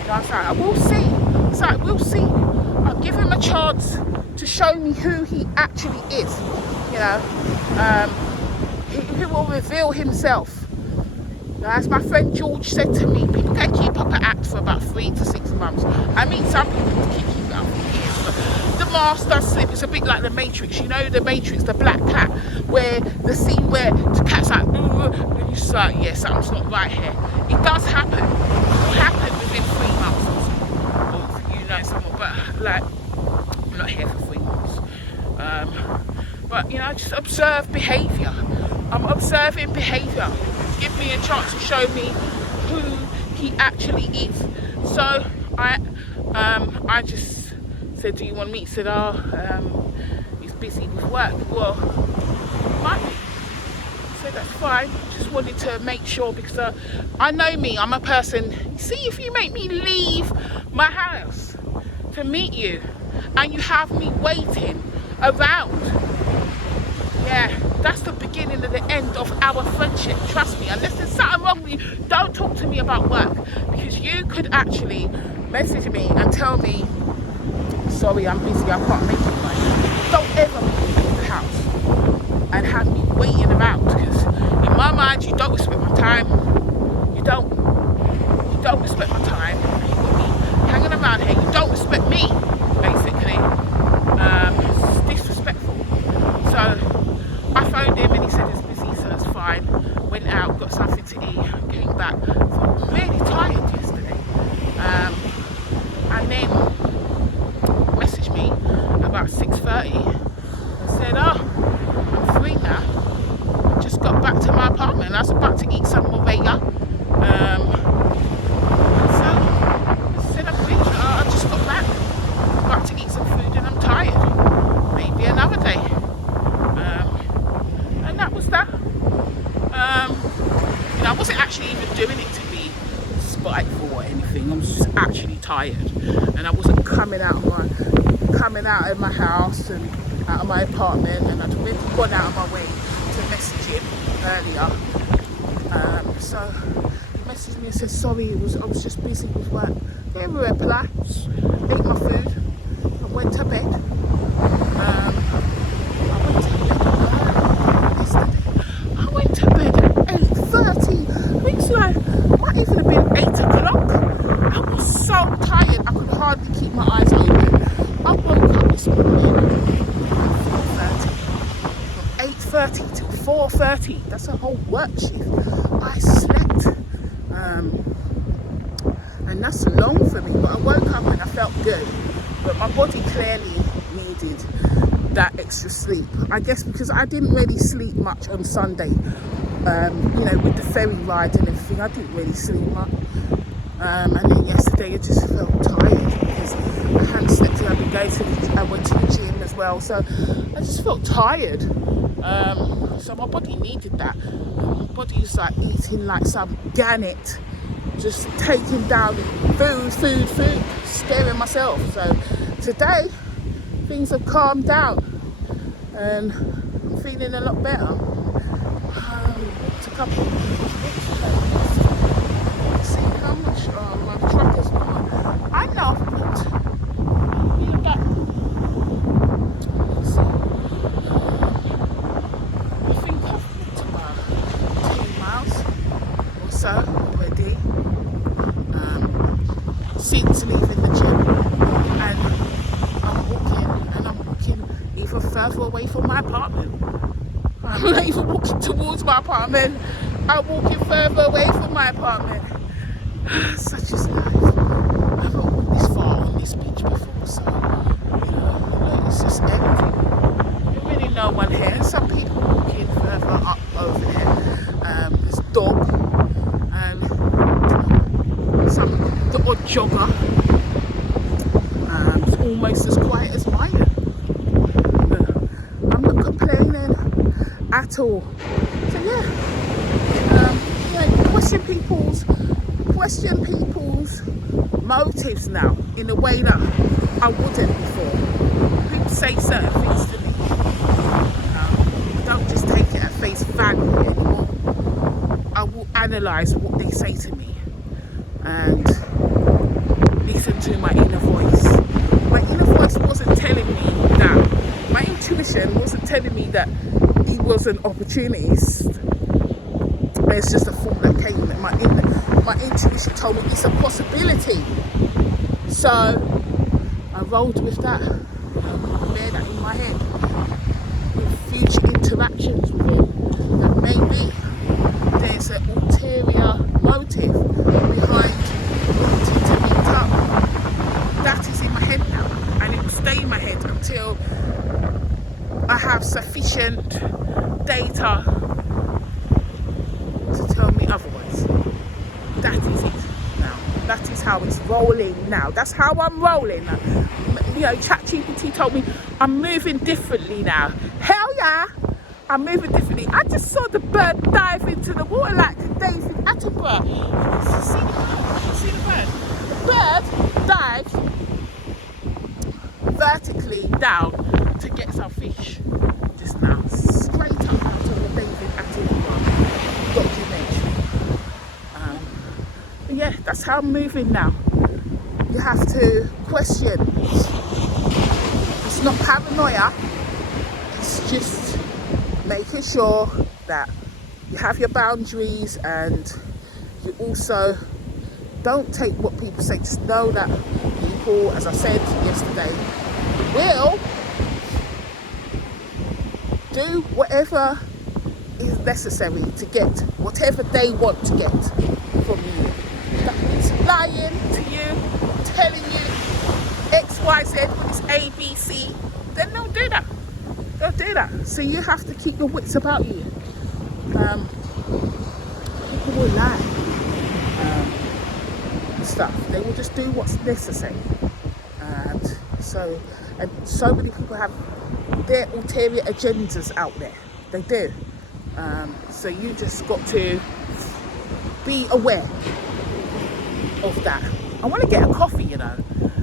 And I was like, I will see. it's like, we'll see. I'll give him a chance to show me who he actually is. You know, he will reveal himself. As my friend George said to me, people can keep up an act for about 3 to 6 months. I mean, some people keep it up for years, but the mask does slip. It's a bit like the Matrix. You know the Matrix, the black cat, where the scene where the cat's like, and you're just like, yeah, something's not right here. It does happen. It will happen within 3 months or so. Or if you know someone, but like, I'm not here for 3 months. But you know, just observe behaviour. I'm observing behaviour. Give me a chance to show me who he actually is. So I just said, do you want to meet? He said, he's busy with work. Well, might be. So that's fine. Just wanted to make sure, because I know me, I'm a person. See, if you make me leave my house to meet you and you have me waiting around, yeah, that's the beginning of the end of our friendship. Trust me, unless there's something wrong with you, don't talk to me about work, because you could actually message me and tell me, sorry, I'm busy, I can't make it right. Don't ever meet me in the house and have me waiting around, because in my mind, you don't respect my time. You don't respect my time. You got me hanging around here. You don't respect me, basically. It's disrespectful. So I phoned him and he said it's busy, so it's fine. Went out, got something to eat, came back. Felt really tired yesterday. And then messaged me about 6:30 and said, I'm free now. Just got back to my apartment. I was about to eat some morella. So I said, I'm free. I just got back. About to eat some food and I'm tired. Maybe another day. And that was that. You know, I wasn't actually even doing it to be spiteful or anything. I was just actually tired, and I wasn't coming out of my house and out of my apartment, and I'd already gone out of my way to message him earlier. So he messaged me and said, sorry, I was just busy with work. Gave a reply, ate my food, I went to bed. I went to bed at 8:30. I think it's like, it might even have been 8 o'clock. I was so tired, I could hardly keep my eyes open. I woke up this morning at 4:30. From 8:30 till 4:30. That's a whole work shift. I slept. And that's long for me. But I woke up and I felt good. But my body clearly needed that extra sleep. I guess because I didn't really sleep much on Sunday. You know, with the ferry ride and everything, I didn't really sleep much. And then yesterday I just felt tired because I hadn't slept. I went to the gym as well, so I just felt tired. So my body needed that. My body's like eating like some gannet, just taking down food, scaring myself. So today things have calmed down and I'm feeling a lot better. It's a couple of weeks ago. Let's see how much my truck has gone. I know I've put about, let's see, I think I've put about 10 miles or so already since leaving the gym, and I'm walking even further away from my apartment. I'm not even walking towards my apartment, I'm walking further away from my apartment. Such is life. I've not walked this far on this beach before, so you know, it's just empty. There's really no one here. Some people walking further up over there. There's a dog and the odd jogger. It's almost as quiet as mine. I'm not complaining at all. So yeah, question people's motives now in a way that I wouldn't before. People say certain things to me. I don't just take it at face value anymore. I will analyse what they say to me and listen to my inner voice. intuition wasn't telling me that he was an opportunist. It's just a thought that came. My intuition told me it's a possibility. So I rolled with that. Bear that in my head. With future interactions with him, that maybe there's an ulterior motive behind wanting to meet up. That is in my head now, and it will stay in my head until I have sufficient data to tell me otherwise. That is it now. That is how it's rolling now. That's how I'm rolling. You know, ChatGPT told me I'm moving differently now. Hell yeah, I'm moving differently. I just saw the bird dive into the water like David Attenborough. See the bird? The bird dived vertically down to get some fish just now, straight up out of the David Attenborough documentary. But yeah, that's how I'm moving now. You have to question. It's not paranoia, it's just making sure that you have your boundaries, and you also don't take what people say. Just know that people, as I said yesterday, will do whatever is necessary to get whatever they want to get from you. That means lying to you, telling you X, Y, Z when it's A, B, C, then they'll do that. They'll do that. So you have to keep your wits about you. People will lie. Stuff. They will just do what's necessary. And so many people have their ulterior agendas out there. They do. So you just got to be aware of that. I want to get a coffee, you know.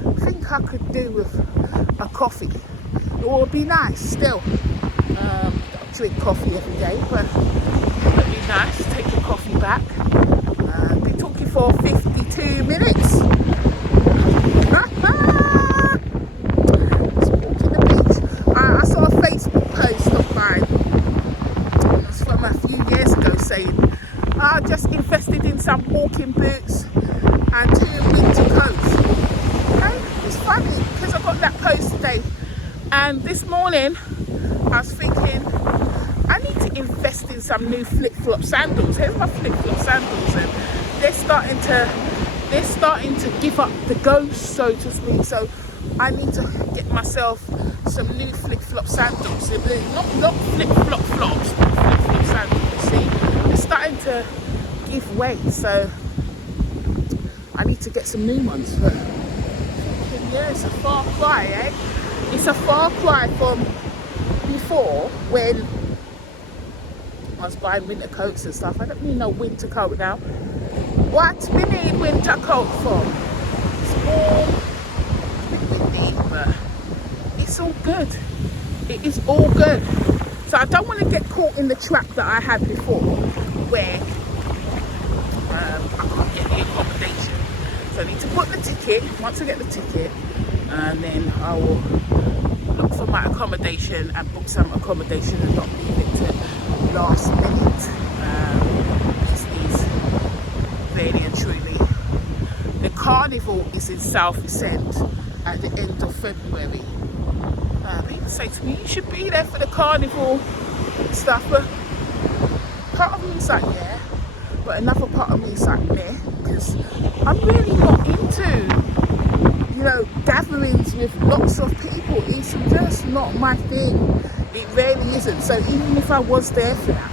I think I could do with a coffee. It would be nice still. Don't drink coffee every day, but it would be nice to take the coffee back. I've been talking for 52 minutes. I saw a Facebook post of mine. It was from a few years ago saying, I just invested in some walking boots and 2 winter coats. Okay? It's funny because I got that post today, and this morning I was thinking I need to invest in some new flip-flop sandals. Here's my flip-flop sandals, and they're starting to give up the ghost, so to speak. So I need to get myself some new flip-flop sandals. Not flip-flop flops, but flip-flop sandals. You see, they're starting to give way. So I need to get some new ones. But yeah, it's a far cry, eh? It's a far cry from before when I was buying winter coats and stuff. I don't need no winter coat now. What we need winter coat for? It's warm, a bit windy, but it's all good. It is all good. So I don't want to get caught in the trap that I had before, where I can't get the accommodation. So I need to book the ticket. Once I get the ticket, and then I will look for my accommodation and book some accommodation and not leave it to last minute. Really and truly, the carnival is in Southend at the end of February. People say to me, you should be there for the carnival stuff, but part of me is like, yeah, but another part of me is like, meh, because I'm really not into, you know, gatherings with lots of people. It's just not my thing. It really isn't. So even if I was there for that,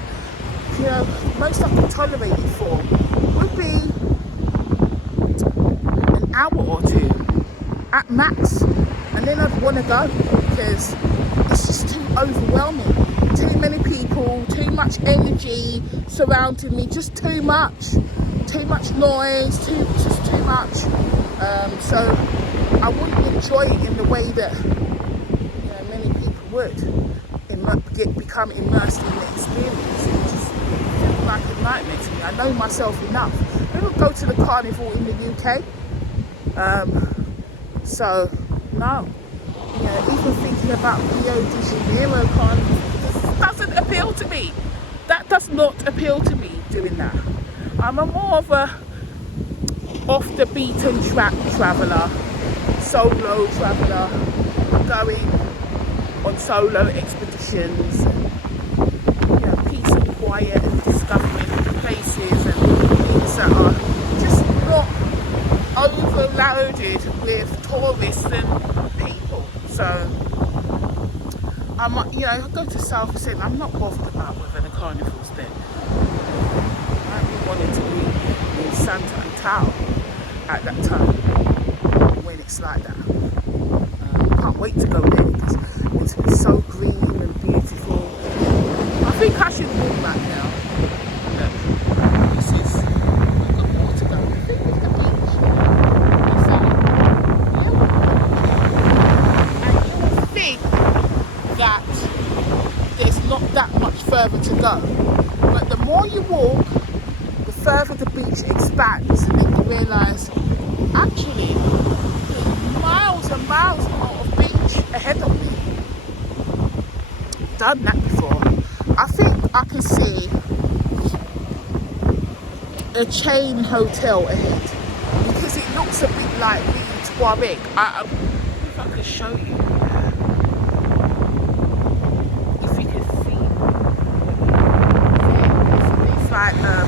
you know, most I could tolerate it for would be an hour or two at max, and then I'd want to go because it's just too overwhelming. Too many people, too much energy surrounding me, just too much noise, just too much. So I wouldn't enjoy it in the way that, you know, many people would. Become immersed in the experience. It just feels like a nightmare to me. I know myself enough. I don't go to the carnival in the UK. So no, you know, even thinking talking about Rio de Janeiro carnival. This doesn't appeal to me. That does not appeal to me, doing that. I'm a more of a off the beaten track traveller, solo traveller, going on solo expeditions, you know, peace and quiet, and discovering places and things that are just not overloaded with tourists and people. So you know, if I go to South Sea, I'm not bothered about whether the carnival's there. I wanted to be in Santa and Tao at that time when it's like that. Can't wait to go there because it's been so green and beautiful. I think I should walk back now. Look, this is, I've got more to go. I think it's the beach. What's that? And you will think that there's not that much further to go. But the more you walk, the further the beach expands, and then you realise, actually, there's miles and miles more of beach ahead of me. Done that before. I think I can see a chain hotel ahead because it looks a bit like Reed's Warwick. I if I could show you. If you could see. Yeah, it's like hotel.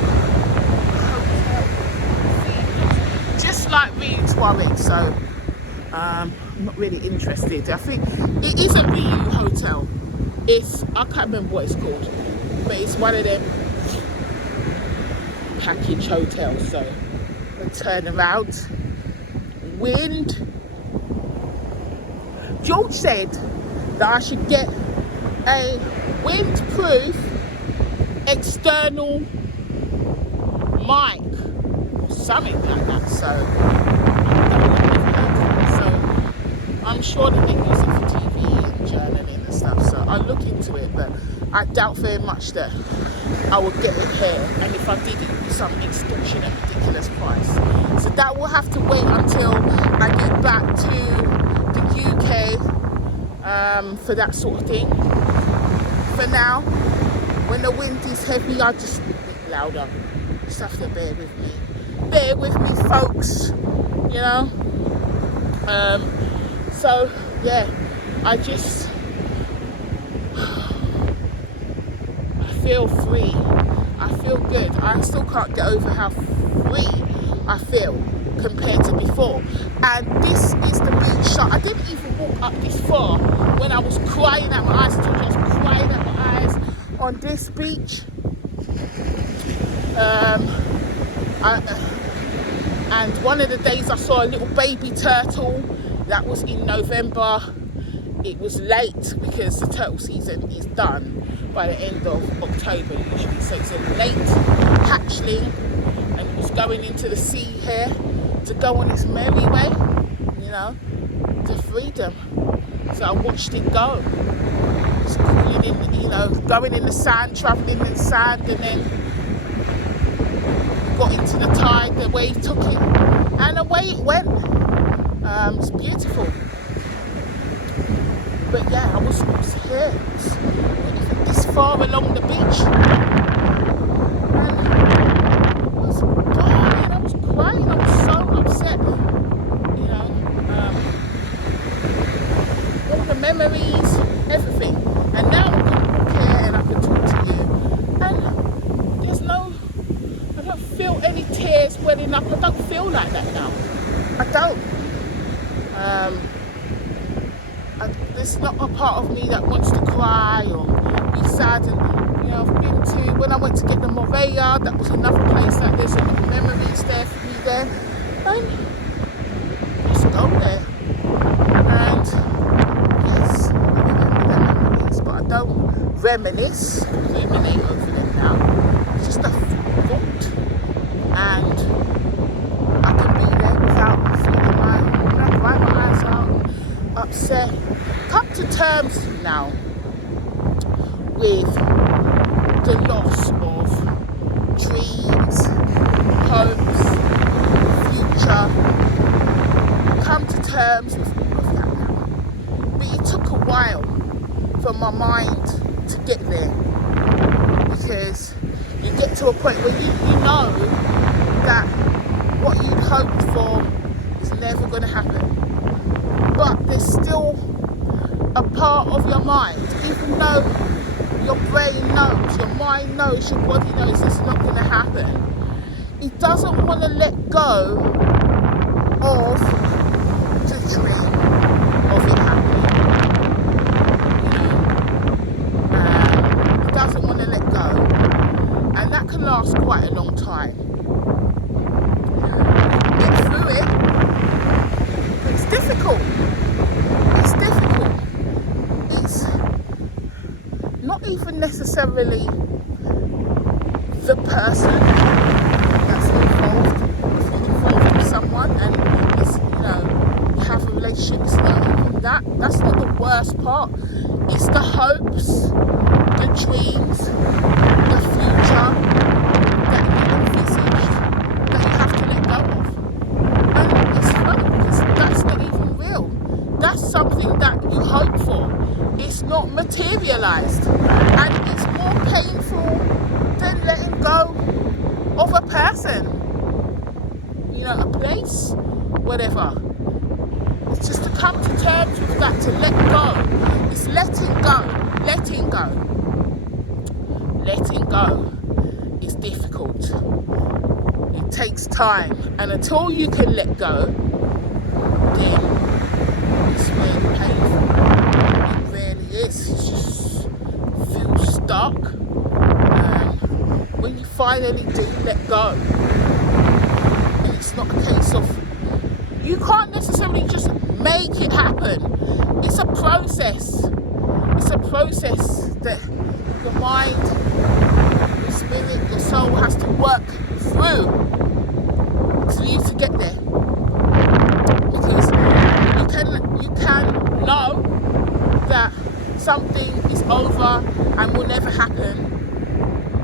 Just like Reed's Warwick, so I'm not really interested. I think it is a Reed hotel. I can't remember what it's called, but it's one of them package hotels. So we turn around. Wind. George said that I should get a windproof external mic or something like that. So I'm sure that they use it for TV and journaling and stuff. So I'll look into it, but I doubt very much that I will get it here. And if I did, it would be some extortionate, ridiculous price. So that will have to wait until I get back to the UK for that sort of thing. For now, when the wind is heavy, I just speak a bit louder. Just have to bear with me. Bear with me, folks. You know. So yeah, I feel free. I feel good. I still can't get over how free I feel compared to before. And this is the beach. So I didn't even walk up this far when I was crying at my eyes. I was crying at my eyes on this beach. And one of the days I saw a little baby turtle. That was in November. It was late because the turtle season is done by the end of October usually. So it's a late hatchling, and it was going into the sea here to go on its merry way, you know, to freedom. So I watched it go. It's crawling in, you know, going in the sand, travelling in the sand, and then got into the tide, the wave took it, and away it went. It's beautiful. But yeah, I was here, this far along the beach, and I was dying, I was crying, I was so upset, you know, all the memories, everything. And now I can walk here and I can talk to you, and I don't feel any tears welling up. I don't feel like that now. I don't. There's not a part of me that wants to cry or be sad. And you know, I've been to, when I went to get the Morea, that was another place that there's a lot of memories there for me there. And just go there. And yes, I remember the memories, but I don't ruminate over them now. It's just a thought, and I can be there without feeling cry my eyes out, upset. Come to terms now with the loss of dreams, hopes, future. Come to terms with all of that now. But it took a while. while for my mind to get there, because you get to a point where you know that what you'd hoped for is never going to happen, but there's still a part of your mind, even though your brain knows, your mind knows, your body knows it's not going to happen, it doesn't want to let go of the dream of it happening. It doesn't want to let go, and that can last quite a long time. Get through it. It's difficult. It's difficult. It's not even necessarily the person that's involved. If you're involved with someone and it's, you have a relationship, it's not even that. That's not the worst part. It's the hopes, the dreams, the future that you envisaged that you have to let go of. And it's funny because that's not even real. That's something that you hope for. It's not materialised, and it's more painful than letting go of a person, a place, whatever. It's just to come to terms with that, to let go. It's letting go. Letting go is difficult. It takes time, and until you can let go, then it's really painful. It really is. You just feel stuck. When you finally do let go, and it's not a case of, you can't necessarily just make it happen. It's a process. It's a process that your mind, your spirit, your soul has to work through for you to get there. Because you can know that something is over and will never happen,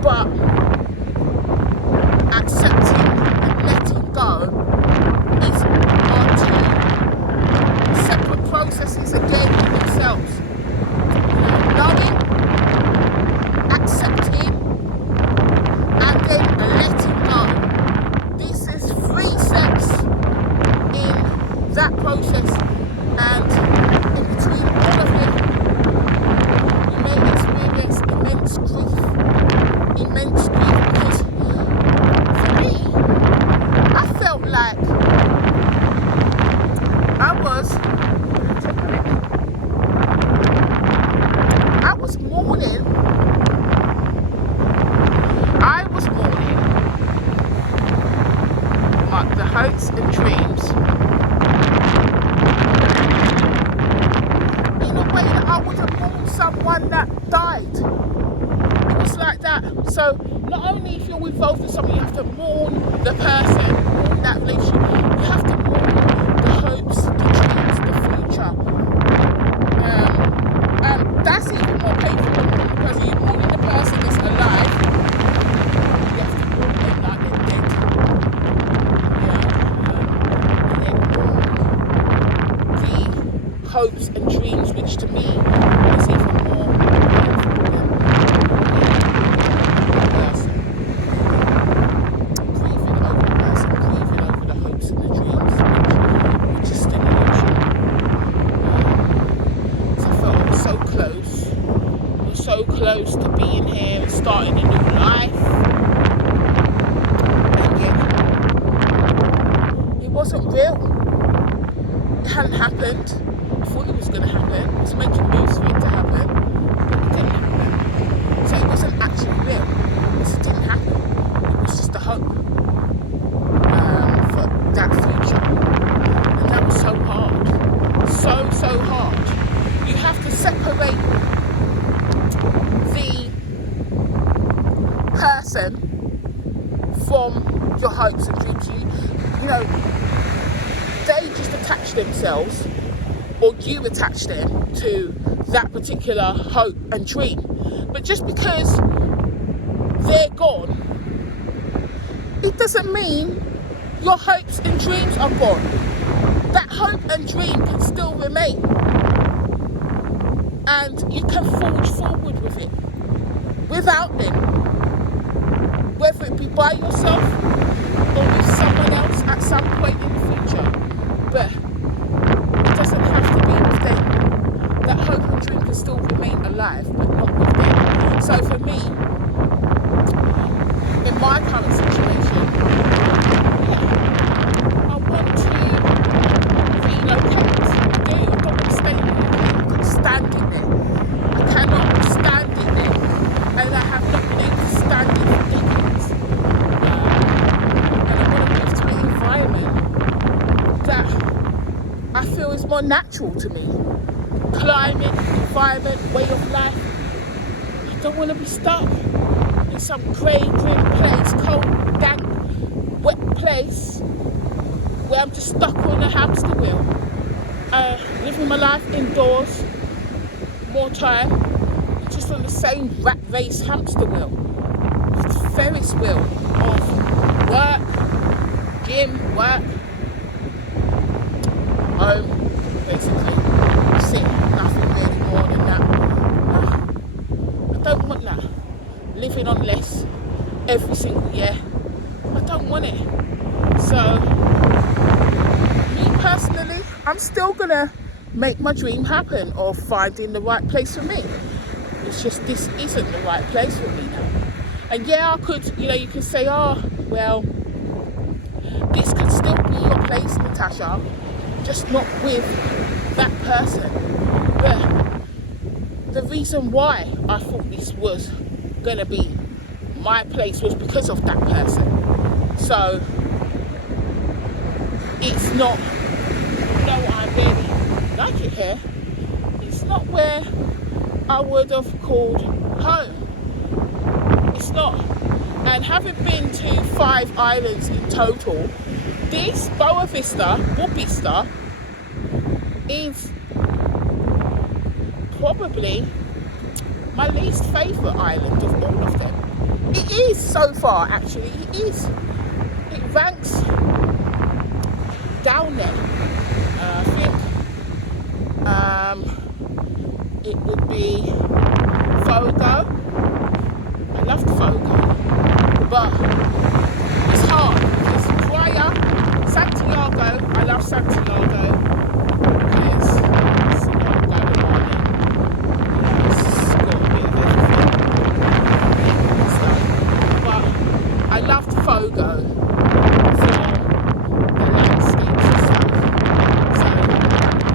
but accepting and letting go are two separate processes again in themselves. Knowing, accepting, and then letting go. This is 3 steps in that process, and in between all of it, you may experience immense grief, because for me, I felt like I was mourning. The hopes and dreams in a way that I would have mourned someone that died. It was like that. So not only if you're involved with someone, you have to mourn the person, mourn that relationship. You have to mourn the hopes, the dreams, the future. And that's even more painful because you're mourning the person that's alive. You have to mourn them like they're dead. Hopes and dreams, which to me is even more painful than the person. Grieving over the person, grieving over the hopes and the dreams, which is still illusion. So I felt I was so close. I was so close to being here and starting a new life. And yet, it wasn't real. It hadn't happened. I thought it was going to happen. I was making moves for it to happen, but it didn't happen. So it wasn't actually real. It didn't happen. It was just a hope for that future. And that was so hard. So hard. You have to separate the person from your hopes and dreams. They just attach themselves, or you attach them to that particular hope and dream. But just because they're gone, it doesn't mean your hopes and dreams are gone. That hope and dream can still remain. and you can forge forward with it without them, whether it be by yourself or with someone else at some point in the future. But it doesn't have to be with them. That hope and dream can still remain alive, but not with them. So for me, in my current situation, I want to relocate. I do. I don't want to stay in the UK. I can't stand it there. I cannot stand it there. And I have not been able to stand it for decades. And I want to move to an environment that I feel is more natural to me. Climate, environment, way of life. I don't want to be stuck in some grey, grim place, cold, dank, wet place where I'm just stuck on a hamster wheel, living my life indoors more time, just on the same rat race hamster wheel, Ferris wheel of work, gym, work, home, basically. That's it, nothing really more than that. I don't want that. Living on less every single year. I don't want it. So, me personally, I'm still gonna make my dream happen of finding the right place for me. It's just this isn't the right place for me now. And yeah, I could, you can say, oh, well, this could still be your place, Natasha, just not with that person. But the reason why I thought this was gonna be my place was because of that person. So it's not, I really like it here. It's not where I would have called home. It's not. And having been to 5 islands in total, this Boa Vista is probably my least favourite island of all of them. It is so far, actually. It is. It ranks down there. I think it would be Fogo. I loved Fogo, but it's hard because Praia, Santiago, I love Santiago. Fogo for the landscapes and stuff, so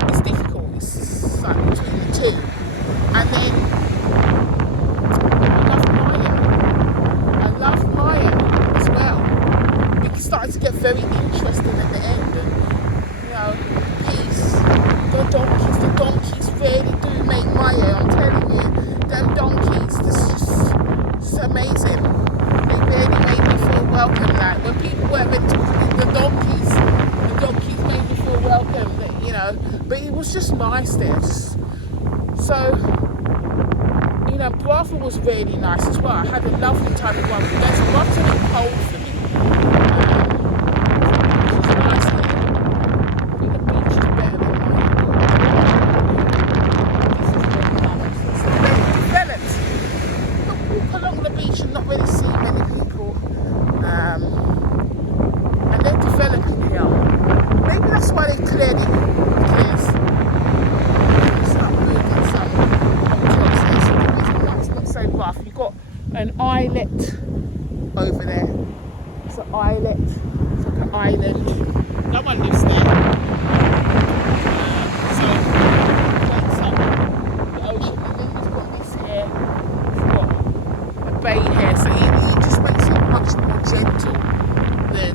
it's difficult. It's like between the two. And then I love Maya as well. It started to get very interesting at the end, and peace. The donkeys really do make Maya. I'm telling you, them donkeys, it's amazing. They really made me feel welcome. Like when people were meant to the donkeys made me feel welcome. But it was just nice there. So, Brava was really nice as well. I had a lovely time with one. There's lots of it cold for me. It's nice there. I think the beach is better than This is very developed. You walk along the beach and not really see many people. And they're developing here. Maybe that's why they cleared it. Because it's not moving some hotels. It's not so rough. You've got an islet over there. It's an islet. It's like an island. No one lives there. So points up the ocean. And then you've got this here. You've got a bay here. So it just makes it much more gentle than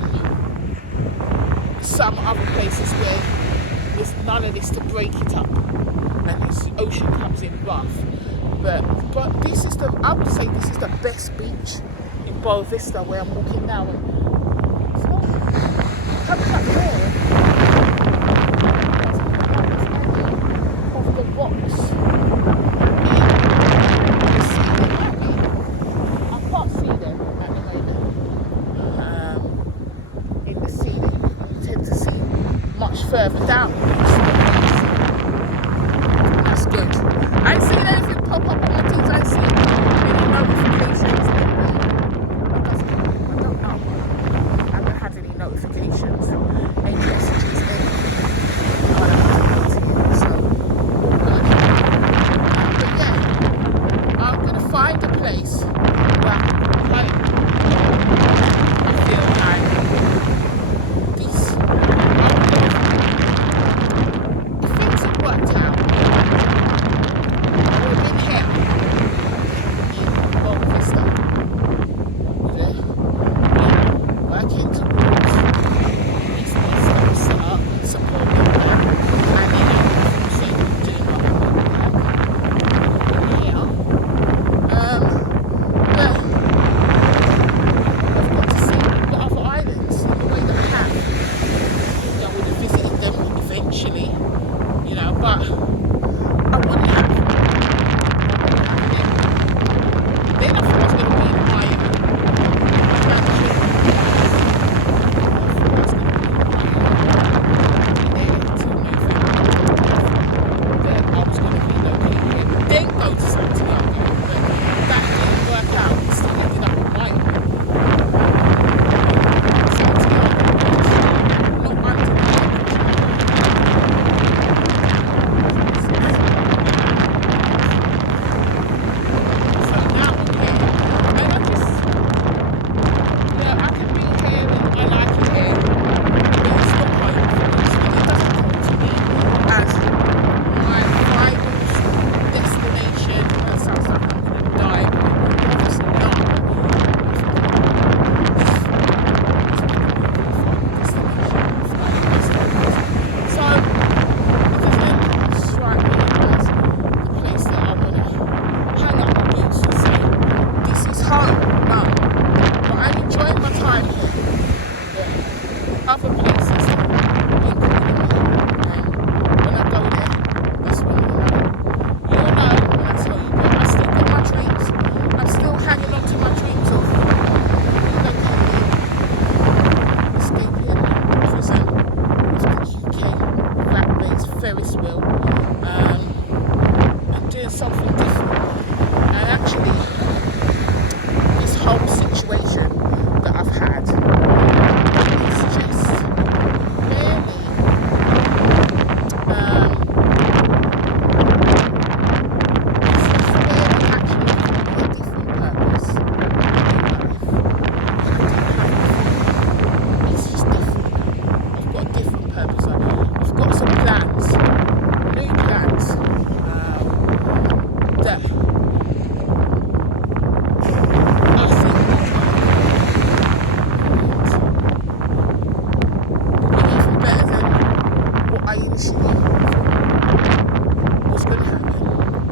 some other places where there's none of this to break it up and this ocean comes in rough. But this is I would say this is the best beach in Boa Vista where I'm walking now. And it's not coming up here of the rocks. I can't see them at the moment. In the ceiling, you tend to see much further down. That's good. I see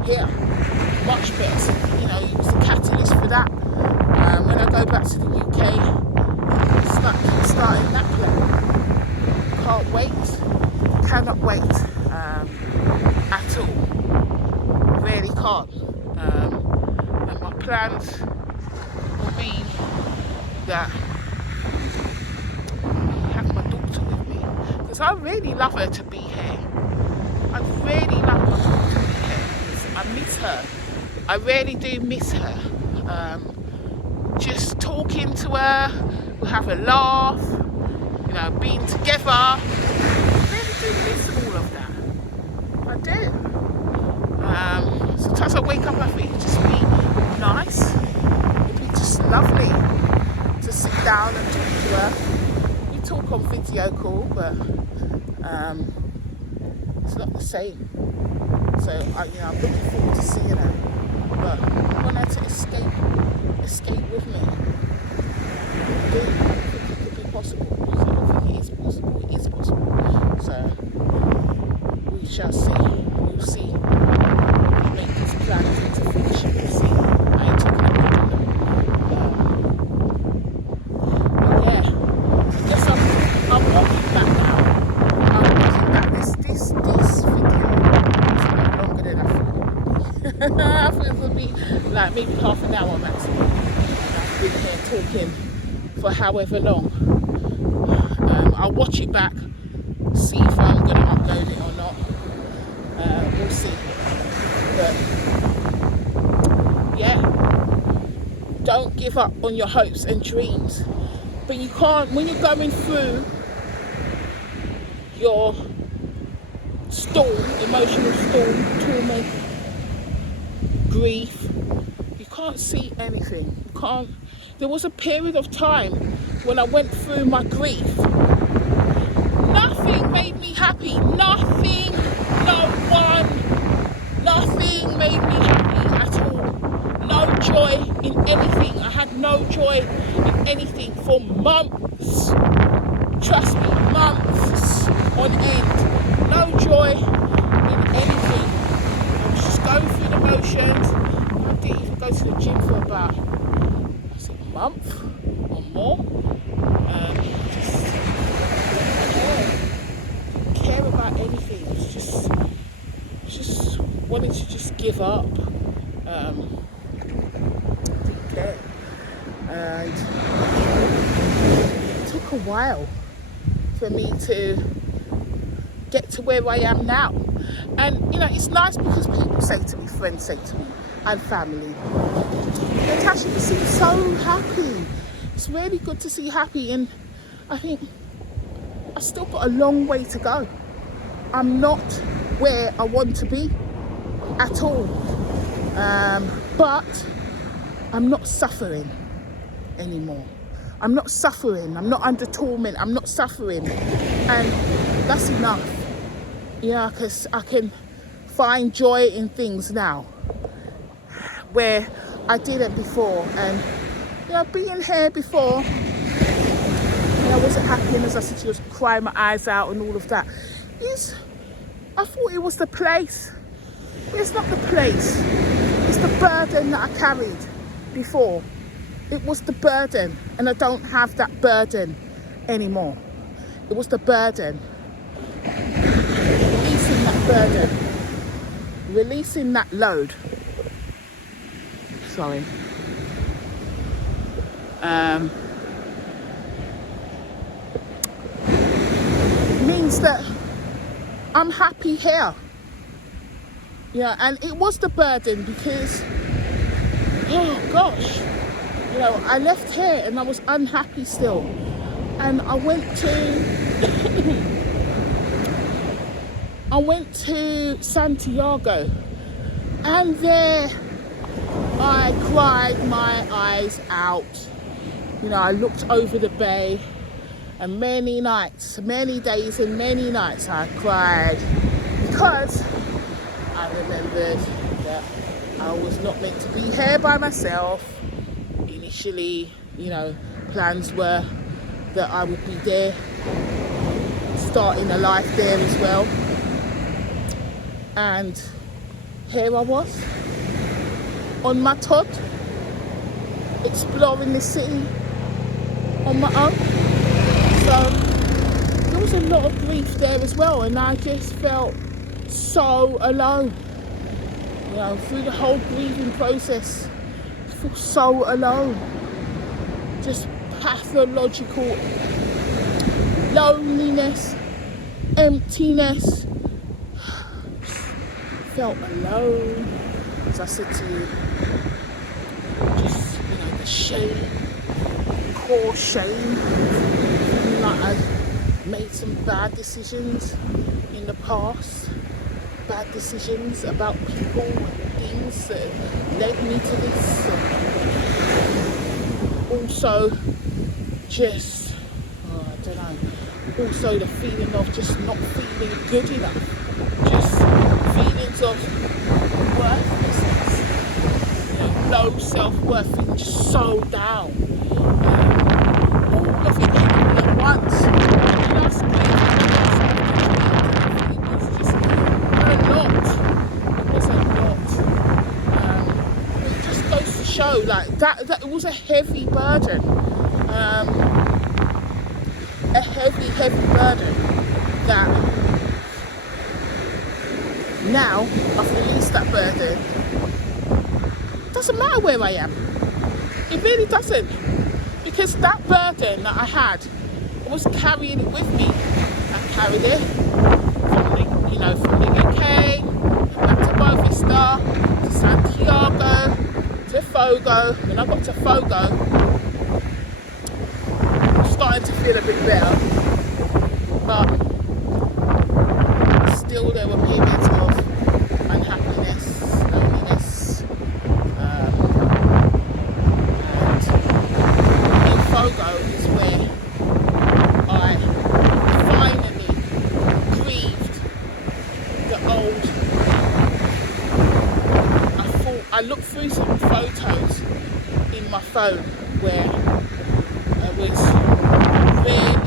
here. Much better. You know, it was the catalyst for that. When I go back to the UK, starting that plan. Can't wait. Cannot wait at all. Really can't. And my plans will mean that I have my daughter with me, because I really love her to be here. I really love my daughter to be here. I miss her. I really do miss her. Just talking to her, we have a laugh, you know, being together. I really do miss all of that. I do. Sometimes I wake up, I think it'd just be nice. It'd be just lovely to sit down and talk to her. We talk on video call, but it's not the same. So I'm looking forward to seeing her. But I want her to escape with me. I do think it could be possible. So I don't think it is possible. It is possible. So we shall see. We'll see. We make these plans into fruition. We'll see. I ain't talking about them. But yeah, I guess I'm walking back now. I'm walking back. This video is longer than I thought. I thought it would be like maybe half an hour maximum. I've been here talking for however long. I'll watch it back, see if I'm going to upload it or not. We'll see. But yeah, don't give up on your hopes and dreams. But you can't, when you're going through your storm, emotional storm, trauma, grief, you can't see anything. You can't. There was a period of time when I went through my grief. Nothing made me happy. Nothing, no one, nothing made me happy at all. No joy in anything. I had no joy in anything for months. Trust me, months on end. No joy in anything. I was just going through the motions. I didn't even go to the gym for about a month or more. Just didn't care about anything. It's just wanted to just give up. Didn't care. And it took a while for me to get to where I am now. And you know, it's nice because people say to me, friends say to me, and family, Natasha, you seem so happy. It's really good to see you happy. And I think I've still got a long way to go. I'm not where I want to be at all. But I'm not suffering anymore. I'm not suffering. I'm not under torment. I'm not suffering. And that's enough. Yeah, because I can find joy in things now where I didn't before. And you know, being here before, you know, I wasn't happy, and as I said, she was crying my eyes out and all of that. I thought it was the place, but it's not the place. It's the burden that I carried before. It was the burden, and I don't have that burden anymore. It was the burden. Releasing that burden. Releasing that load. Sorry. Means that I'm happy here. Yeah, and it was the burden because, oh gosh, you know, I left here and I was unhappy still. And I went to Santiago, and there I cried my eyes out. You know, I looked over the bay, and many nights, many days and many nights I cried because I remembered that I was not meant to be here by myself. Initially, you know, plans were that I would be there, starting a life there as well. And here I was on my Todd, exploring the city on my own. So there was a lot of grief there as well, and I just felt so alone. You know, through the whole grieving process, I feel so alone. Just pathological loneliness, emptiness. Felt alone, as I said to you. Just, you know, the shame, core shame, feeling like I've made some bad decisions in the past, bad decisions about people and things that led me to this. Also, just, I don't know, also the feeling of just not feeling good enough, just feelings of worthlessness, you know, low self-worth, feeling just so down. All of it hitting me at once. Plus it was just a lot. It was a lot. It just goes to show, like, that it was a heavy burden. A heavy burden that now I've released that burden. Doesn't matter where I am. It really doesn't. Because that burden that I had, I was carrying it with me. I carried it from the UK, back to Bovista, to Santiago, to Fogo. When I got to Fogo, I'm starting to feel a bit better. But still there were periods of unhappiness, loneliness, and in Fogo is where I finally grieved the old. I looked through some photos in my phone where I was really.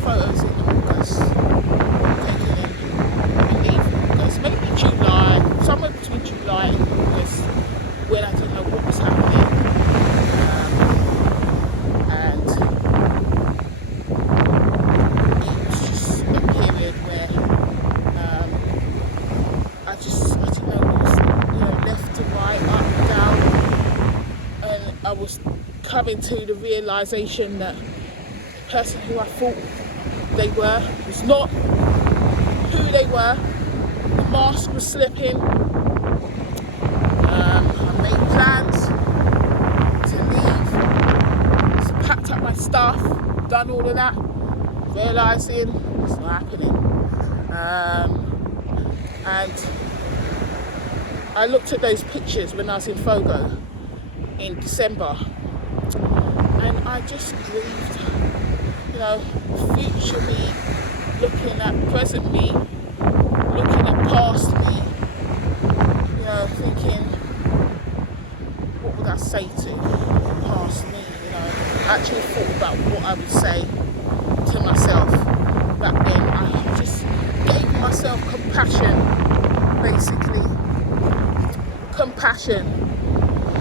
Photos in August, taken in August, maybe July, somewhere between July and August, when I didn't know what was happening, and it was just a period where I didn't know what was, you know, left to right, up, down, and I was coming to the realisation that the person who I thought they were was not who they were. The mask was slipping. I made plans to leave. So packed up my stuff, done all of that, realising it's not happening. And I looked at those pictures when I was in Fogo in December, and I just grieved. You know, future me, looking at present me, looking at past me, you know, thinking, what would I say to past me, you know. I actually thought about what I would say to myself back then. I just gave myself compassion, basically. Compassion.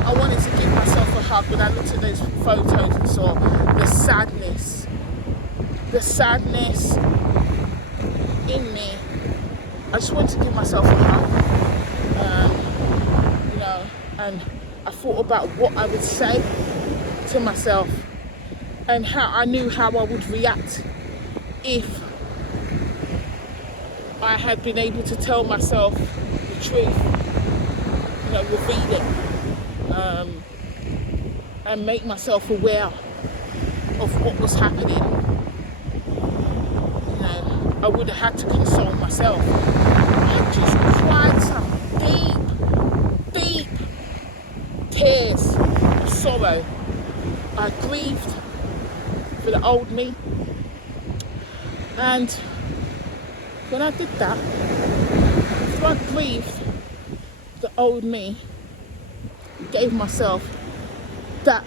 I wanted to give myself a hug when I looked at those photos and saw the sadness in me. I just wanted to give myself a hug, you know, and I thought about what I would say to myself and how I knew how I would react if I had been able to tell myself the truth, you know, reveal it, and make myself aware of what was happening. I would have had to console myself. I just cried some deep tears of sorrow. I grieved for the old me. And when I did that, after I grieved the old me, gave myself that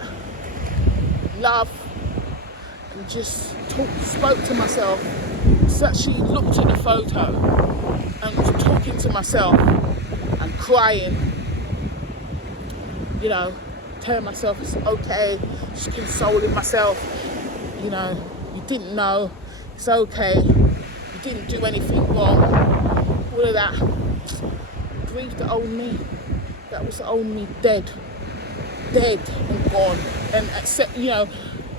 love and just spoke to myself actually looked at the photo and was talking to myself and crying, you know, telling myself it's okay, just consoling myself, you know, you didn't know, it's okay, you didn't do anything wrong, all of that. Grieved the old me. That was the old me dead and gone. And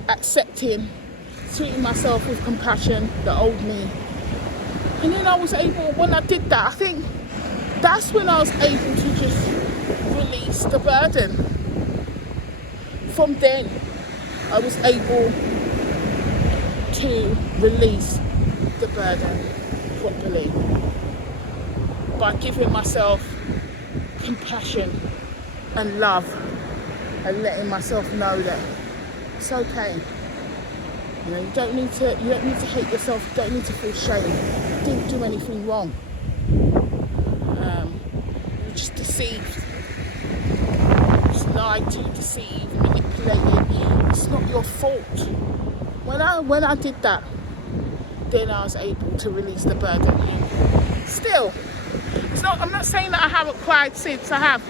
accepting, treating myself with compassion, the old me. And then I was able, when I did that, I think that's when I was able to just release the burden. From then, I was able to release the burden properly by giving myself compassion and love and letting myself know that it's okay. You know, you don't need to hate yourself, you don't need to feel shame. You didn't do anything wrong. You were just deceived. Just lied to, deceived, manipulated. It's not your fault. When I did that, then I was able to release the burden. Still, I'm not saying that I haven't cried since. I have.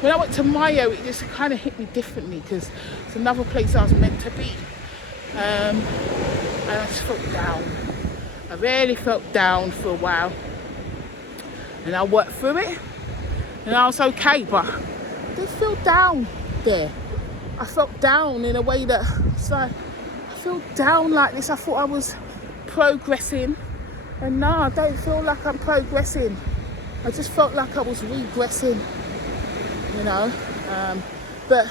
When I went to Mayo, it just kind of hit me differently because it's another place I was meant to be. And I just felt down. I really felt down for a while. And I worked through it. And I was okay, but I did feel down there. I felt down in a way that, it's like, I feel down like this. I thought I was progressing. And no, I don't feel like I'm progressing. I just felt like I was regressing, you know. But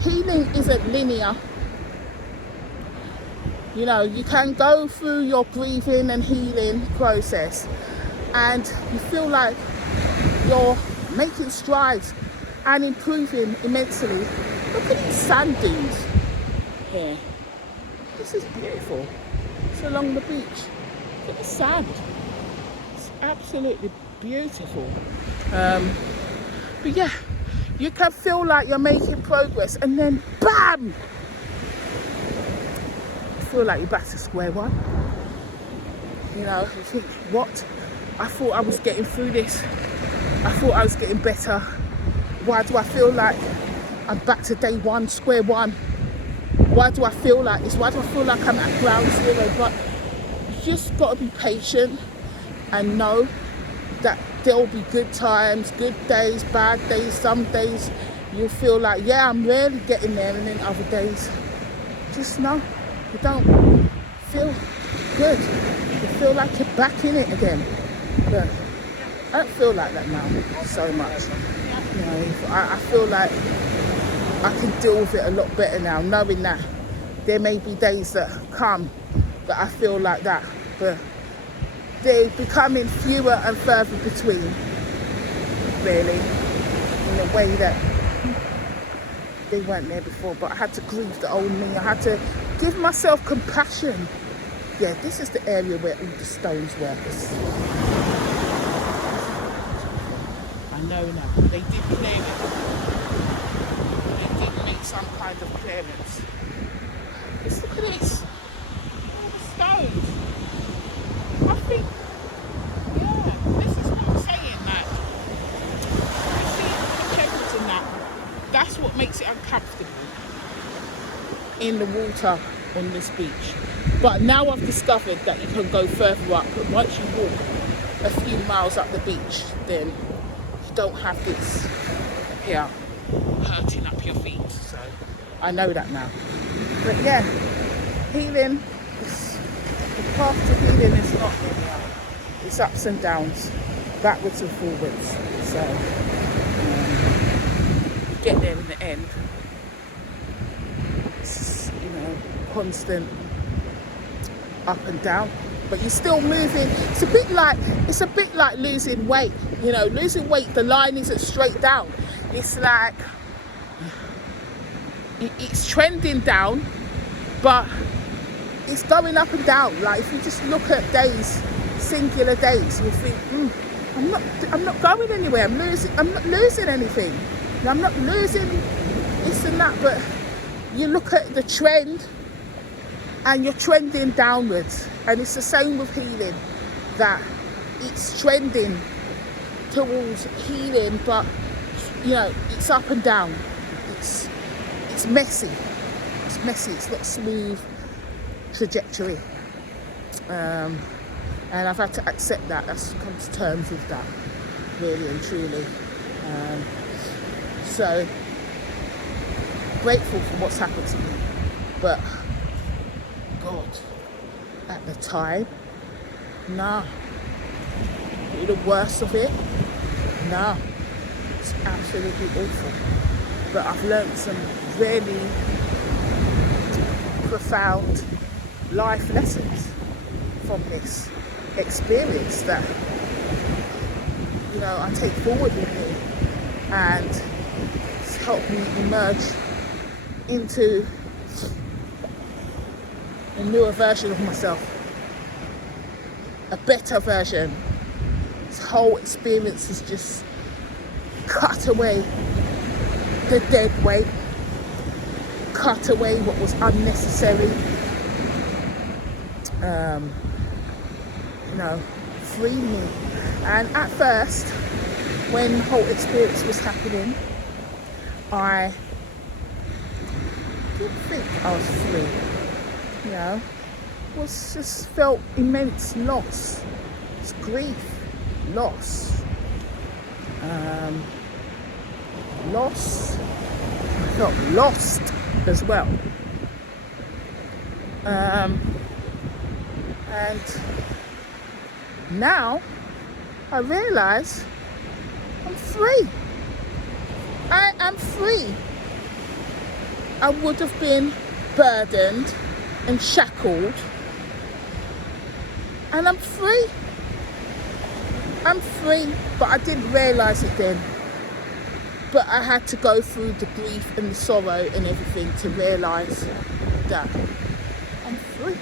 healing isn't linear. You know, you can go through your grieving and healing process and you feel like you're making strides and improving immensely. Look at these sand dunes here. This is beautiful. It's along the beach. Look at the sand. It's absolutely beautiful. But yeah, you can feel like you're making progress and then BAM! Feel like you're back to square one. You know, you think, what? I thought I was getting through this. I thought I was getting better. Why do I feel like I'm back to day one, square one? Why do I feel like this? Why do I feel like I'm at ground zero? But you just got to be patient and know that there'll be good times, good days, bad days. Some days you'll feel like, yeah, I'm really getting there, and then other days, just know you don't feel good. You feel like you're back in it again. But I don't feel like that now so much. You know, I feel like I can deal with it a lot better now, knowing that there may be days that come that I feel like that, but they're becoming fewer and further between, really, in a way that they weren't there before. But I had to grieve the old me. I had to give myself compassion. Yeah, this is the area where all the stones were. I know now. They did clear it. They did make some kind of clearance. Just look at this. All the stones. I think, yeah, this is what I'm saying, like, you see the chemicals in that, that's what makes it uncomfortable in the water on this beach. But now I've discovered that you can go further up, but once you walk a few miles up the beach, then you don't have this here hurting up your feet. So I know that now. But yeah, healing, the path to healing is not linear. It's ups and downs, backwards and forwards. So get there in the end. It's, you know, constant up and down, but you're still moving. It's a bit like losing weight. You know, losing weight, the line isn't straight down. It's like it's trending down, but it's going up and down. Like if you just look at days, singular days, you'll think, I'm not going anywhere. I'm not losing anything. I'm not losing this and that. But you look at the trend, and you're trending downwards. And it's the same with healing, that it's trending towards healing, but you know, it's up and down. It's messy. It's messy. It's not a smooth trajectory. And I've had to accept that. That's come to terms with that, really and truly. So grateful for what's happened to me, but God, at the time, nah. The worst of it, nah. It's absolutely awful. But I've learned some really profound life lessons from this experience that, you know, I take forward with me, and it's helped me emerge into a newer version of myself, a better version. This whole experience has just cut away the dead weight, cut away what was unnecessary, you know, free me. And at first, when the whole experience was happening, I didn't think I was free, you know. Was just felt immense loss. It's grief, loss. Loss. I felt lost as well. And now I realise I'm free. I am free. I would have been burdened and shackled, and I'm free. I'm free, but I didn't realise it then. But I had to go through the grief and the sorrow and everything to realise that I'm free.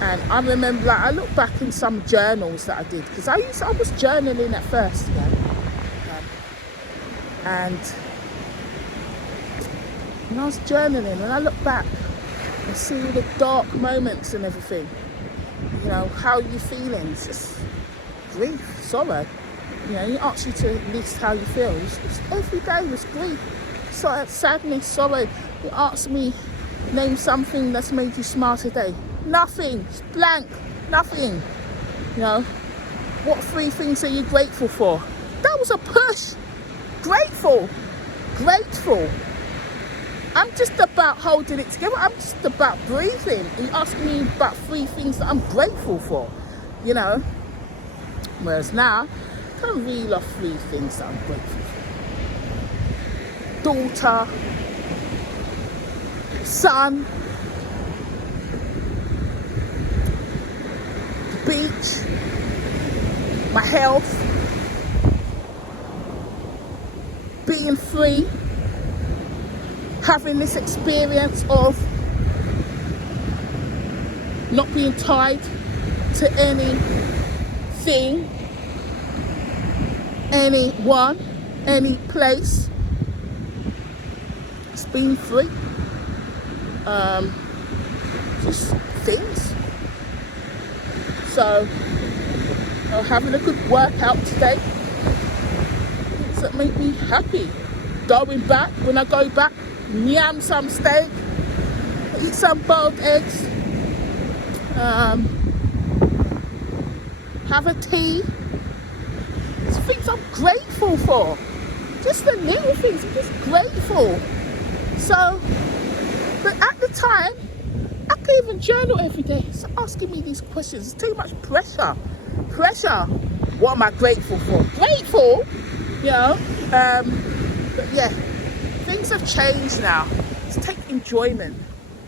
And I remember, like, I look back in some journals that I did, because I was journaling at first, you know, and I was journaling, and I look back and see all the dark moments and everything. You know, how are you feeling? It's just grief, sorrow. You know, he asks you to list how you feel. It's every day was grief, sadness, sorrow. He asked me, name something that's made you smile today. Nothing. It's blank. Nothing. You know, what 3 things are you grateful for? That was a push. Grateful. Grateful. I'm just about holding it together. I'm just about breathing. He asked me about 3 things that I'm grateful for, you know. Whereas now, I can reel off 3 things that I'm grateful for. Daughter, son, the beach, my health, being free, having this experience of not being tied to anything, anyone, any place. It's been free. Just things. So, having a good workout today. Things that make me happy. Going back, when I go back, yam some steak, eat some boiled eggs, have a tea. It's things I'm grateful for. Just the little things, I'm just grateful. So, but at the time, I can't even journal every day. So asking me these questions, it's too much pressure. Pressure. What am I grateful for? Grateful, you know. But yeah, things have changed now. Just take enjoyment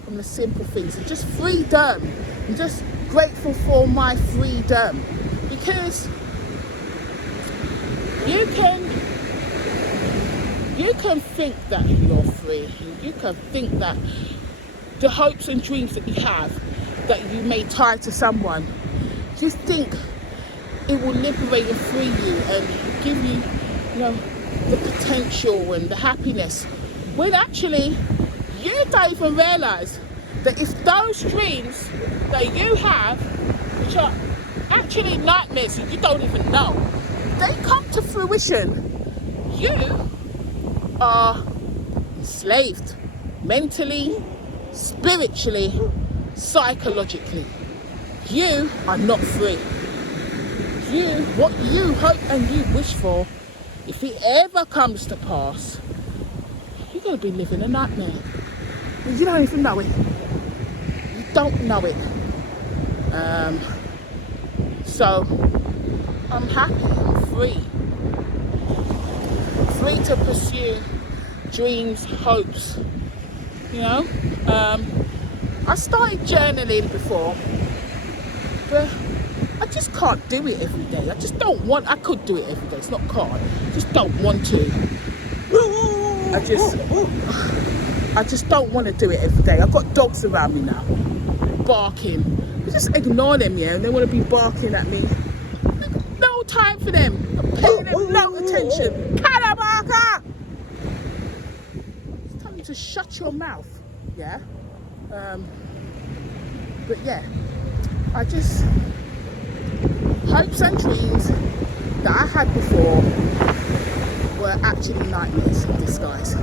from the simple things and just freedom. I'm just grateful for my freedom, because you can think that you're free. You can think that the hopes and dreams that you have, that you may tie to someone, you think it will liberate and free you and give you, you know, the potential and the happiness, when actually you don't even realise that if those dreams that you have, which are actually nightmares you don't even know, they come to fruition, you are enslaved mentally, spiritually, psychologically. You are not free. What you hope and you wish for, if it ever comes to pass, you're going to be living a nightmare. You don't even know it. You don't know it. So I'm happy, I'm free. Free to pursue dreams, hopes, you know. I started journaling before, but I just can't do it every day. I just don't want, I could do it every day, it's not can't. I just don't want to. I just don't want to do it every day. I've got dogs around me now, barking. I just ignore them, yeah, and they want to be barking at me. I've got no time for them. I'm paying them no attention. Calabarca! It's time to shut your mouth, yeah? But yeah, I just, hopes and dreams that I had before were actually nightmares in disguise.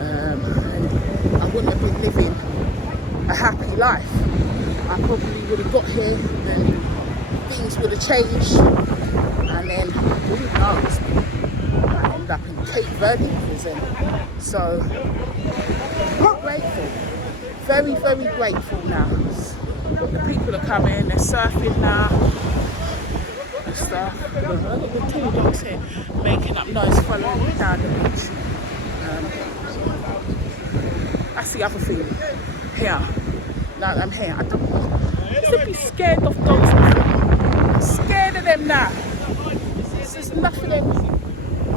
And I wouldn't have been living a happy life. I probably would have got here and things would have changed, and then who knows, I end up in Cape Verde prison. So I'm grateful, very, very grateful now. The people are coming, they're surfing now and stuff. I've got the two dogs here making up noise, following me down the beach. That's the other thing here. Now I'm here, I used to be scared of dogs before. I'm scared of them now. There's enough of them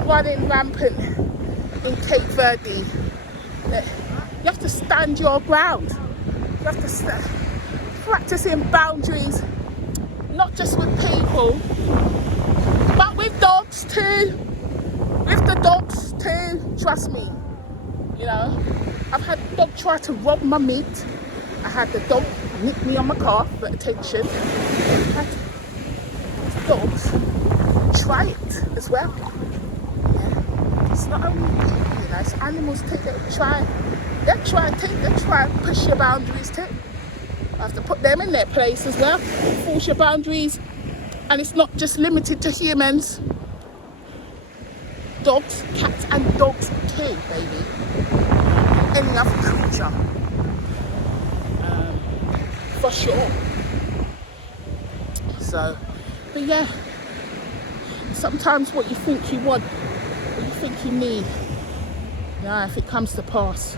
running rampant in Cape Verde. You have to stand your ground. You have to practicing boundaries, not just with people, but with dogs too. With the dogs too, trust me. You know, I've had a dog try to rob my meat. I had the dog nick me on my calf for attention. I've had dogs try it as well. Yeah. It's not only people, you know, it's animals too. They try and push your boundaries too. I have to put them in their place as well, force your boundaries. And it's not just limited to humans. Dogs, cats and dogs too, baby. Any other creature. For sure. So, but yeah, sometimes what you think you want, what you think you need, if it comes to pass,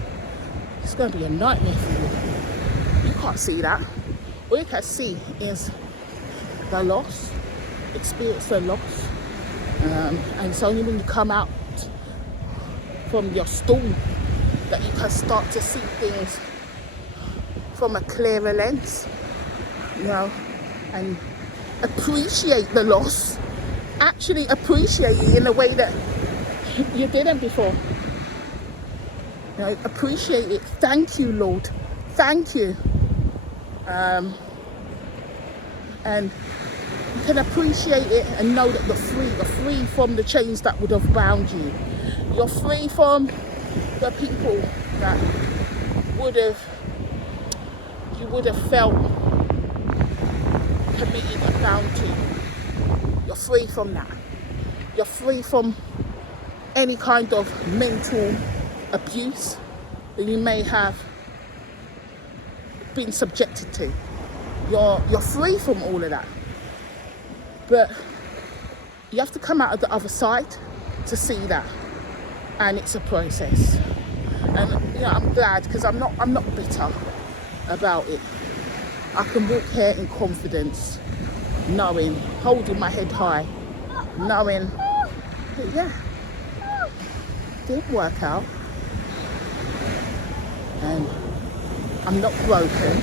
it's going to be a nightmare for you. You can't see that. All you can see is the loss, experience the loss. And it's only when you come out from your storm that you can start to see things from a clearer lens, you know, and appreciate the loss, actually appreciate it in a way that you didn't before. You know, appreciate it. Thank you, Lord. Thank you. And you can appreciate it and know that you're free. You're free from the chains that would have bound you. You're free from the people that you would have felt committed and bound to. You're free from that. You're free from any kind of mental abuse that you may have been subjected to. You're free from all of that. But you have to come out of the other side to see that. And it's a process. And you know, I'm glad because I'm not bitter about it. I can walk here in confidence, knowing, holding my head high, knowing that yeah, it didn't work out. And I'm not broken.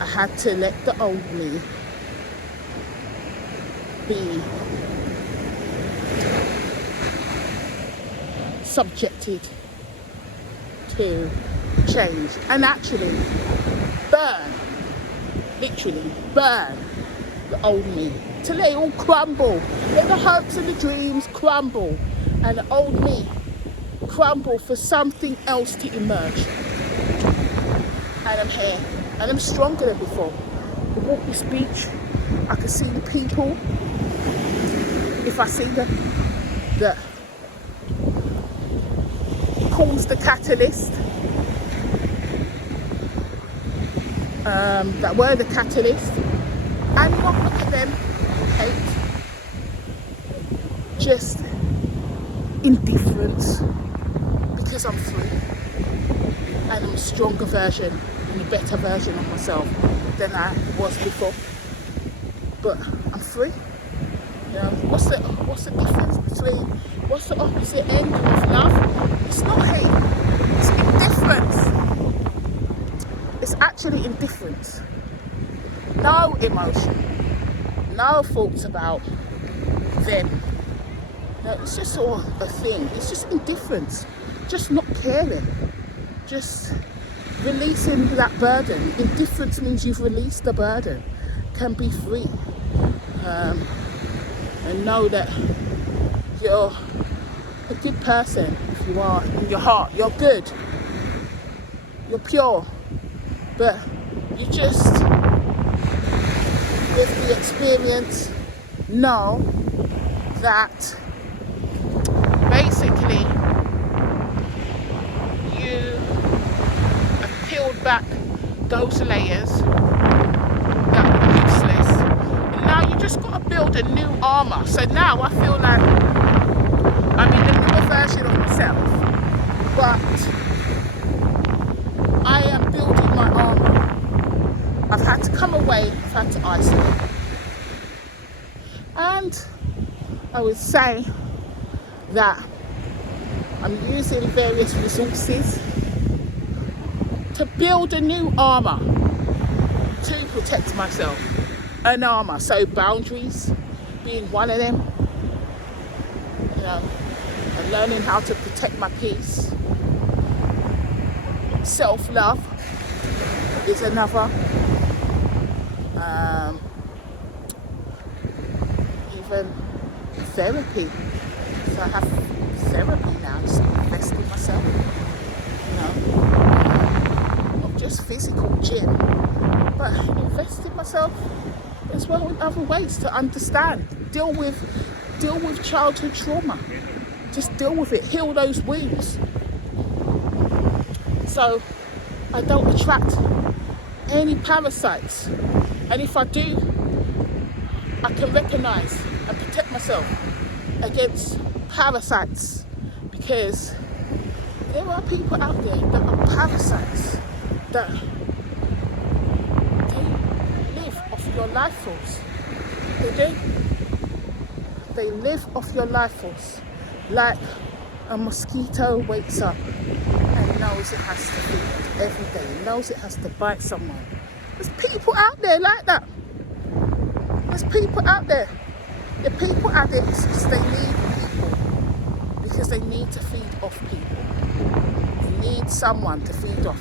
I had to let the old me be subjected to change and actually burn, literally burn the old me, to let it all crumble, let the hopes and the dreams crumble, and the old me crumble for something else to emerge. And I'm here, and I'm stronger than before. I walk this beach, I can see the people. If I see them, that calls the catalyst, that were the catalyst, and not look at them, hate, just indifference, because I'm free, and I'm a stronger version and a better version of myself than I was before. But I'm free. You know, what's the difference between, what's the opposite end of love? It's not hate, it's indifference. It's actually indifference. No emotion, no thoughts about them. No, it's just all a thing. It's just indifference, just not caring, just releasing that burden. Indifference means you've released the burden, can be free. And know that you're a good person. If you are in your heart, you're good, you're pure, but you just, with the experience, know that basically you have peeled back those layers that were useless, and now you just got to build a new armor. So now I feel like I'm in the newer version of myself, but I am building my armor. I've had to come away, I've had to isolate, and I would say that I'm using various resources to build a new armor to protect myself. An armor, so boundaries being one of them, you know, and learning how to protect my peace. Self-love is another. Even therapy. So I have therapy now, just invest in myself, you know, not just physical gym, but invest in myself as well in other ways to understand, deal with childhood trauma, just deal with it, heal those wounds, so I don't attract any parasites. And if I do, I can recognize and protect myself against parasites, because there are people out there that are parasites, that they live off your life force. They do. They live off your life force, like a mosquito wakes up and knows it has to feed every day, and knows it has to bite someone. There's people out there like that. There's people out there. The people addicts, they need people because they need to feed off people. They need someone to feed off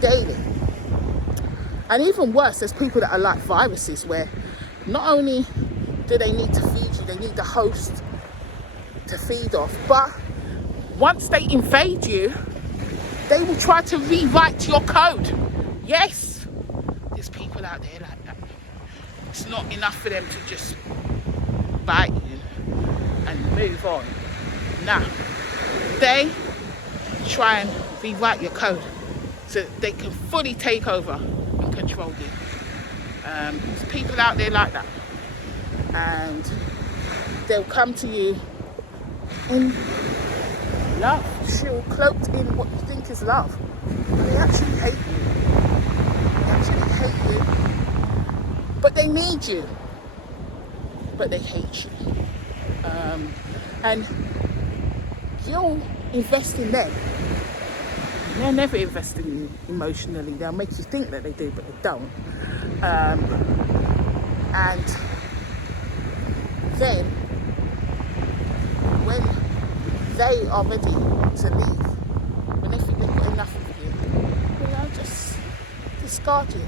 daily. And even worse, there's people that are like viruses, where not only do they need to feed you, they need the host to feed off, but once they invade you, they will try to rewrite your code. Yes, there's people out there like that. It's not enough for them to just bite you and move on. Now, they try and rewrite your code so that they can fully take over and control you. There's people out there like that, and they'll come to you in love, she'll cloaked in what you think is love. They actually hate you. They actually hate you. But they need you. But they hate you. And you'll invest in them. They're never investing in you emotionally. They'll make you think that they do, but they don't. And then, when they are ready to leave, when they think they've got enough of you, just discard you,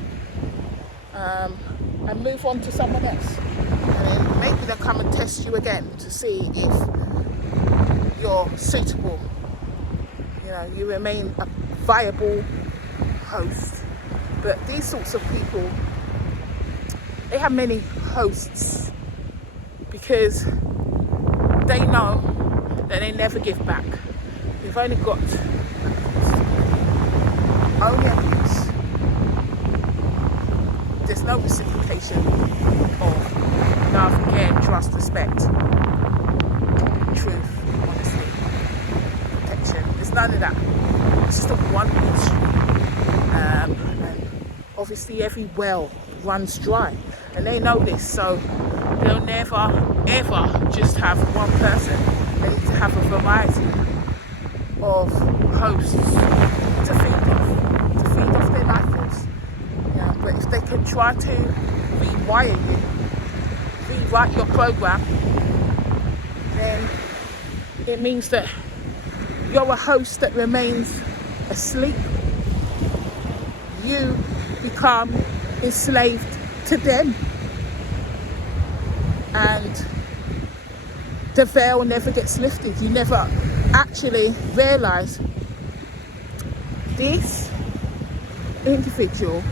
and move on to someone else. And then maybe they'll come and test you again to see if you're suitable. You remain a viable host. But these sorts of people, they have many hosts because they know that they never give back. They've only got abuse. There's no reciprocation of love, care, trust, respect, truth, honesty, protection. There's none of that. It's just a one-way street. And obviously every well runs dry. And they know this, so they'll never, ever just have one person. They need to have a variety of hosts to feed off their life force. But if they can try to rewire you, rewrite your program, then it means that you're a host that remains asleep. You become enslaved to them. And the veil never gets lifted. You never actually realise this individual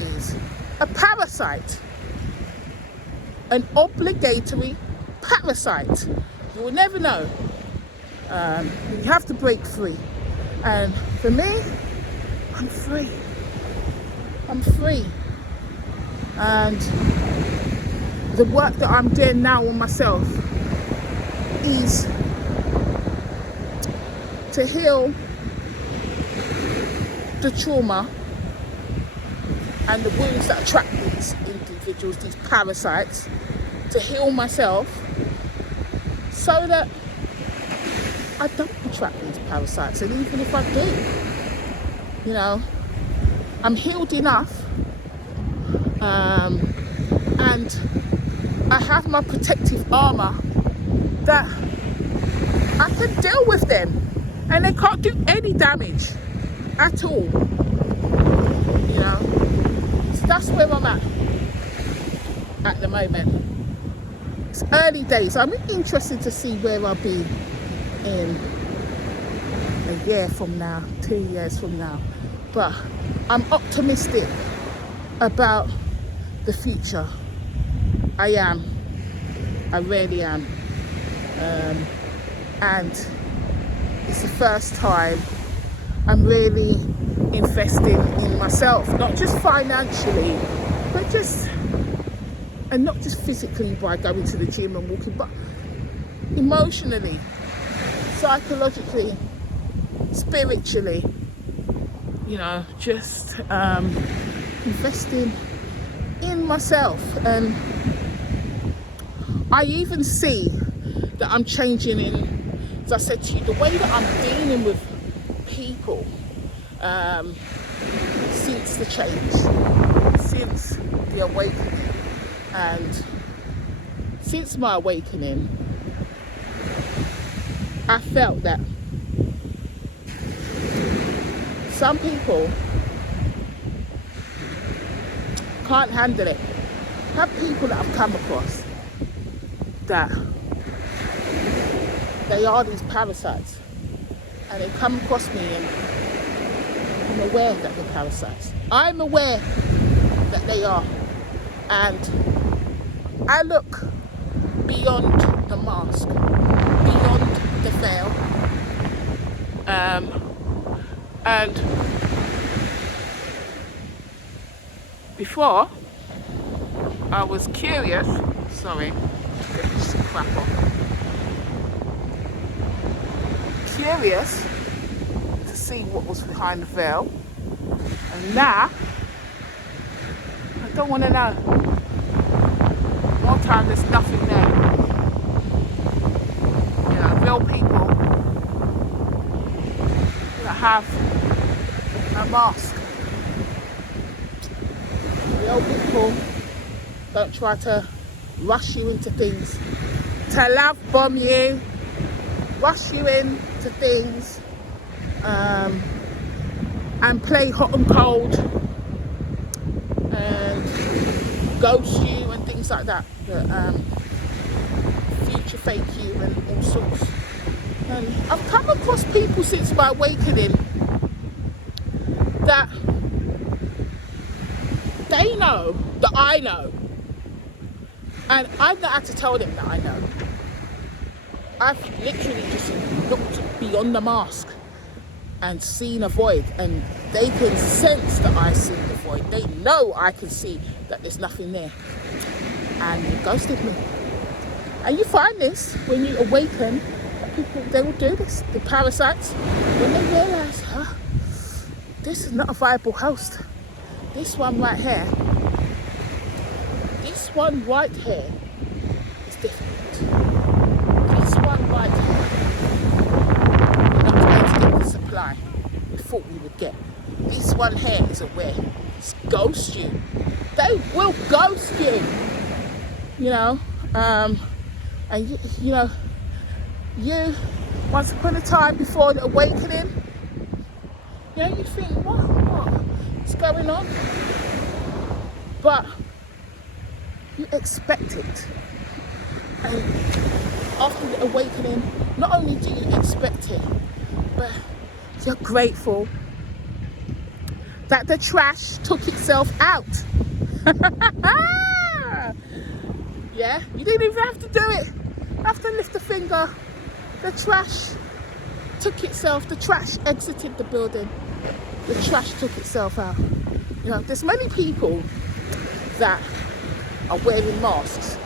is a parasite. An obligatory parasite. You will never know. You have to break free. And for me, I'm free. I'm free. And the work that I'm doing now on myself is to heal the trauma and the wounds that attract these individuals, these parasites, to heal myself so that I don't attract these parasites. And even if I do, I'm healed enough, and I have my protective armour that I can deal with them and they can't do any damage at all. So that's where I'm at the moment. It's early days. I'm interested to see where I'll be in a year from now, 2 years from now. But I'm optimistic about the future. I am. I really am. And it's the first time I'm really investing in myself, not just financially, but not just physically by going to the gym and walking, but emotionally, psychologically, spiritually, just investing in myself. And I even see that I'm changing in, as I said to you, the way that I'm dealing with people since the change, since the awakening. And since my awakening, I felt that some people can't handle it. I have people that I've come across that they are these parasites, and they come across me, and I'm aware that they're parasites. I'm aware that they are, and I look beyond the mask, beyond the veil, and before I was curious, sorry, get this crap off. Curious to see what was behind the veil, and now I don't want to know. More time there's nothing there. Real people that have a mask. Real people don't try to rush you into things, to love bomb you, rush you into things, and play hot and cold and ghost you and things like that. Future fake you and all sorts. And I've come across people since my awakening that they know that I know, and I've not had to tell them that I know. I've literally just looked beyond the mask and seen a void, and they can sense that I see the void. They know I can see that there's nothing there, and they ghosted me. And you find this when you awaken, that people, they will do this. The parasites, when they realise, this is not a viable host. This one right here, this one right here is different. This one right here, we're not going to get the supply we thought we would get. This one here is aware. It's ghost you. They will ghost you. You know, and you know, you once upon a time before the awakening, you know, you think, what's going on? But you expect it. And after the awakening, not only do you expect it, but you're grateful that the trash took itself out. Yeah, you didn't even have to do it. You have to lift a finger. The trash took itself, the trash exited the building. The trash took itself out. You know, there's many people that are wearing masks.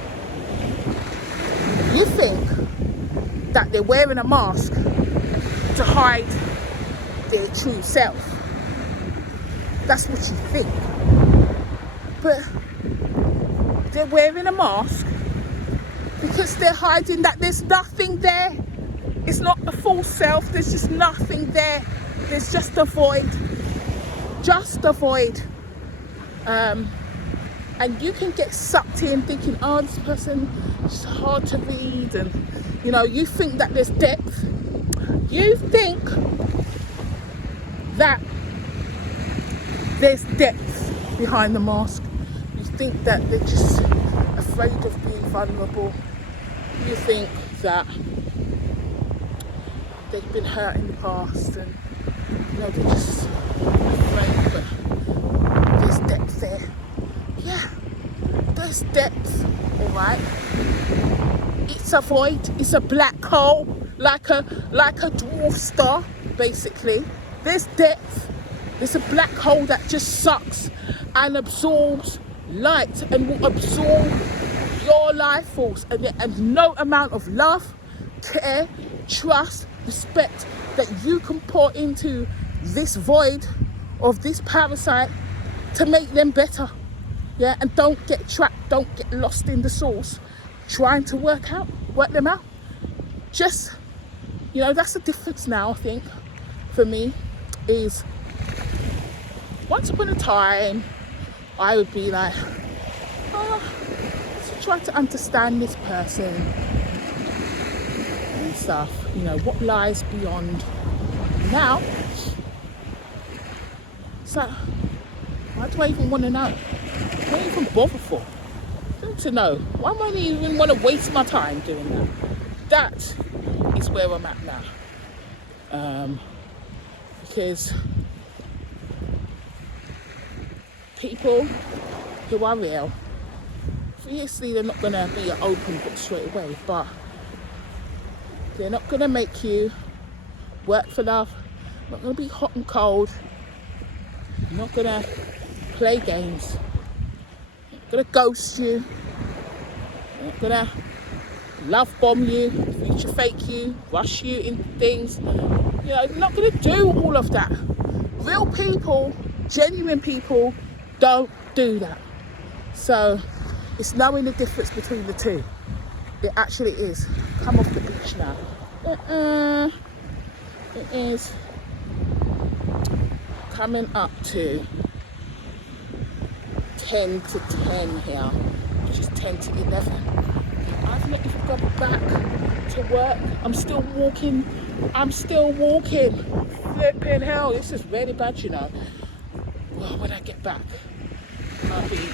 You think that they're wearing a mask to hide their true self. That's what you think. But they're wearing a mask because they're hiding that there's nothing there. It's not the full self. There's just nothing there. There's just a void. Just a void. And you can get sucked in thinking, oh, this person is hard to read. And, you know, you think that there's depth. You think that there's depth behind the mask. You think that they're just afraid of being vulnerable. You think that they've been hurt in the past and, you know, they're just afraid, but there's depth there. Yeah, there's depth, all right? It's a void, it's a black hole, like a dwarf star, basically. There's depth. There's a black hole that just sucks and absorbs light and will absorb your life force, and no amount of love, care, trust, respect that you can pour into this void of this parasite to make them better. Yeah, and don't get trapped, don't get lost in the source trying to work them out. Just, you know, that's the difference now, I think, for me, is once upon a time I would be like, let's try to understand this person and stuff, you know, what lies beyond. Now it's like, why do I even want to know? I don't even bother for to know. Why would I even want to waste my time doing that? That is where I'm at now, because people who are real, obviously they're not going to be an open book straight away, but they're not going to make you work for love, not going to be hot and cold, not going to play games, not going to ghost you, not going to love bomb you, future fake you, rush you into things. You know, they're not going to do all of that. Real people, genuine people, don't do that. So it's knowing the difference between the two. It actually is. Come off the beach now. It is coming up to 10 to 10 here, which is 10 to 11. I've not even gone back to work. I'm still walking I'm still walking. Flipping hell, this is really bad, you know. Well, when I get back, I'll be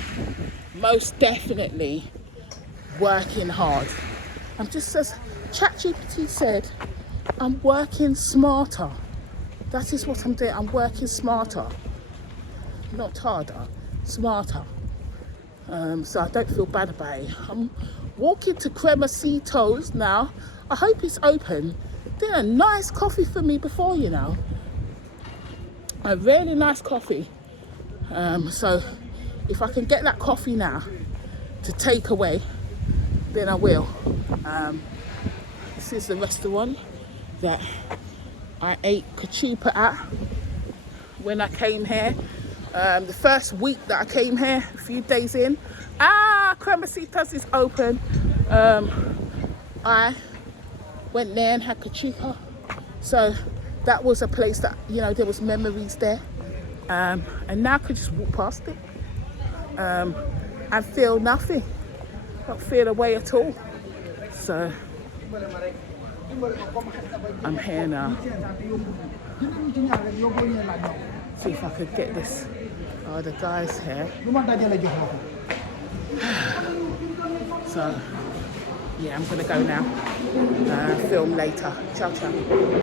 most definitely working hard. I'm just, as ChatGPT said, I'm working smarter. That is what I'm doing. I'm working smarter. Not harder, smarter. So I don't feel bad about it. I'm walking to Cremacito's now. I hope it's open. Did a nice coffee for me before, you know. A really nice coffee. So if I can get that coffee now to take away, then I will. This is the restaurant that I ate cachupa at when I came here. The first week that I came here, a few days in, Cremacito's is open. I went there and had cachupa. So that was a place that, you know, there was memories there. And now I could just walk past it and feel nothing. Not feel away at all. So I'm here now. See if I could get this. Oh, the guy's here. So yeah, I'm gonna go now. Film later. Ciao, ciao.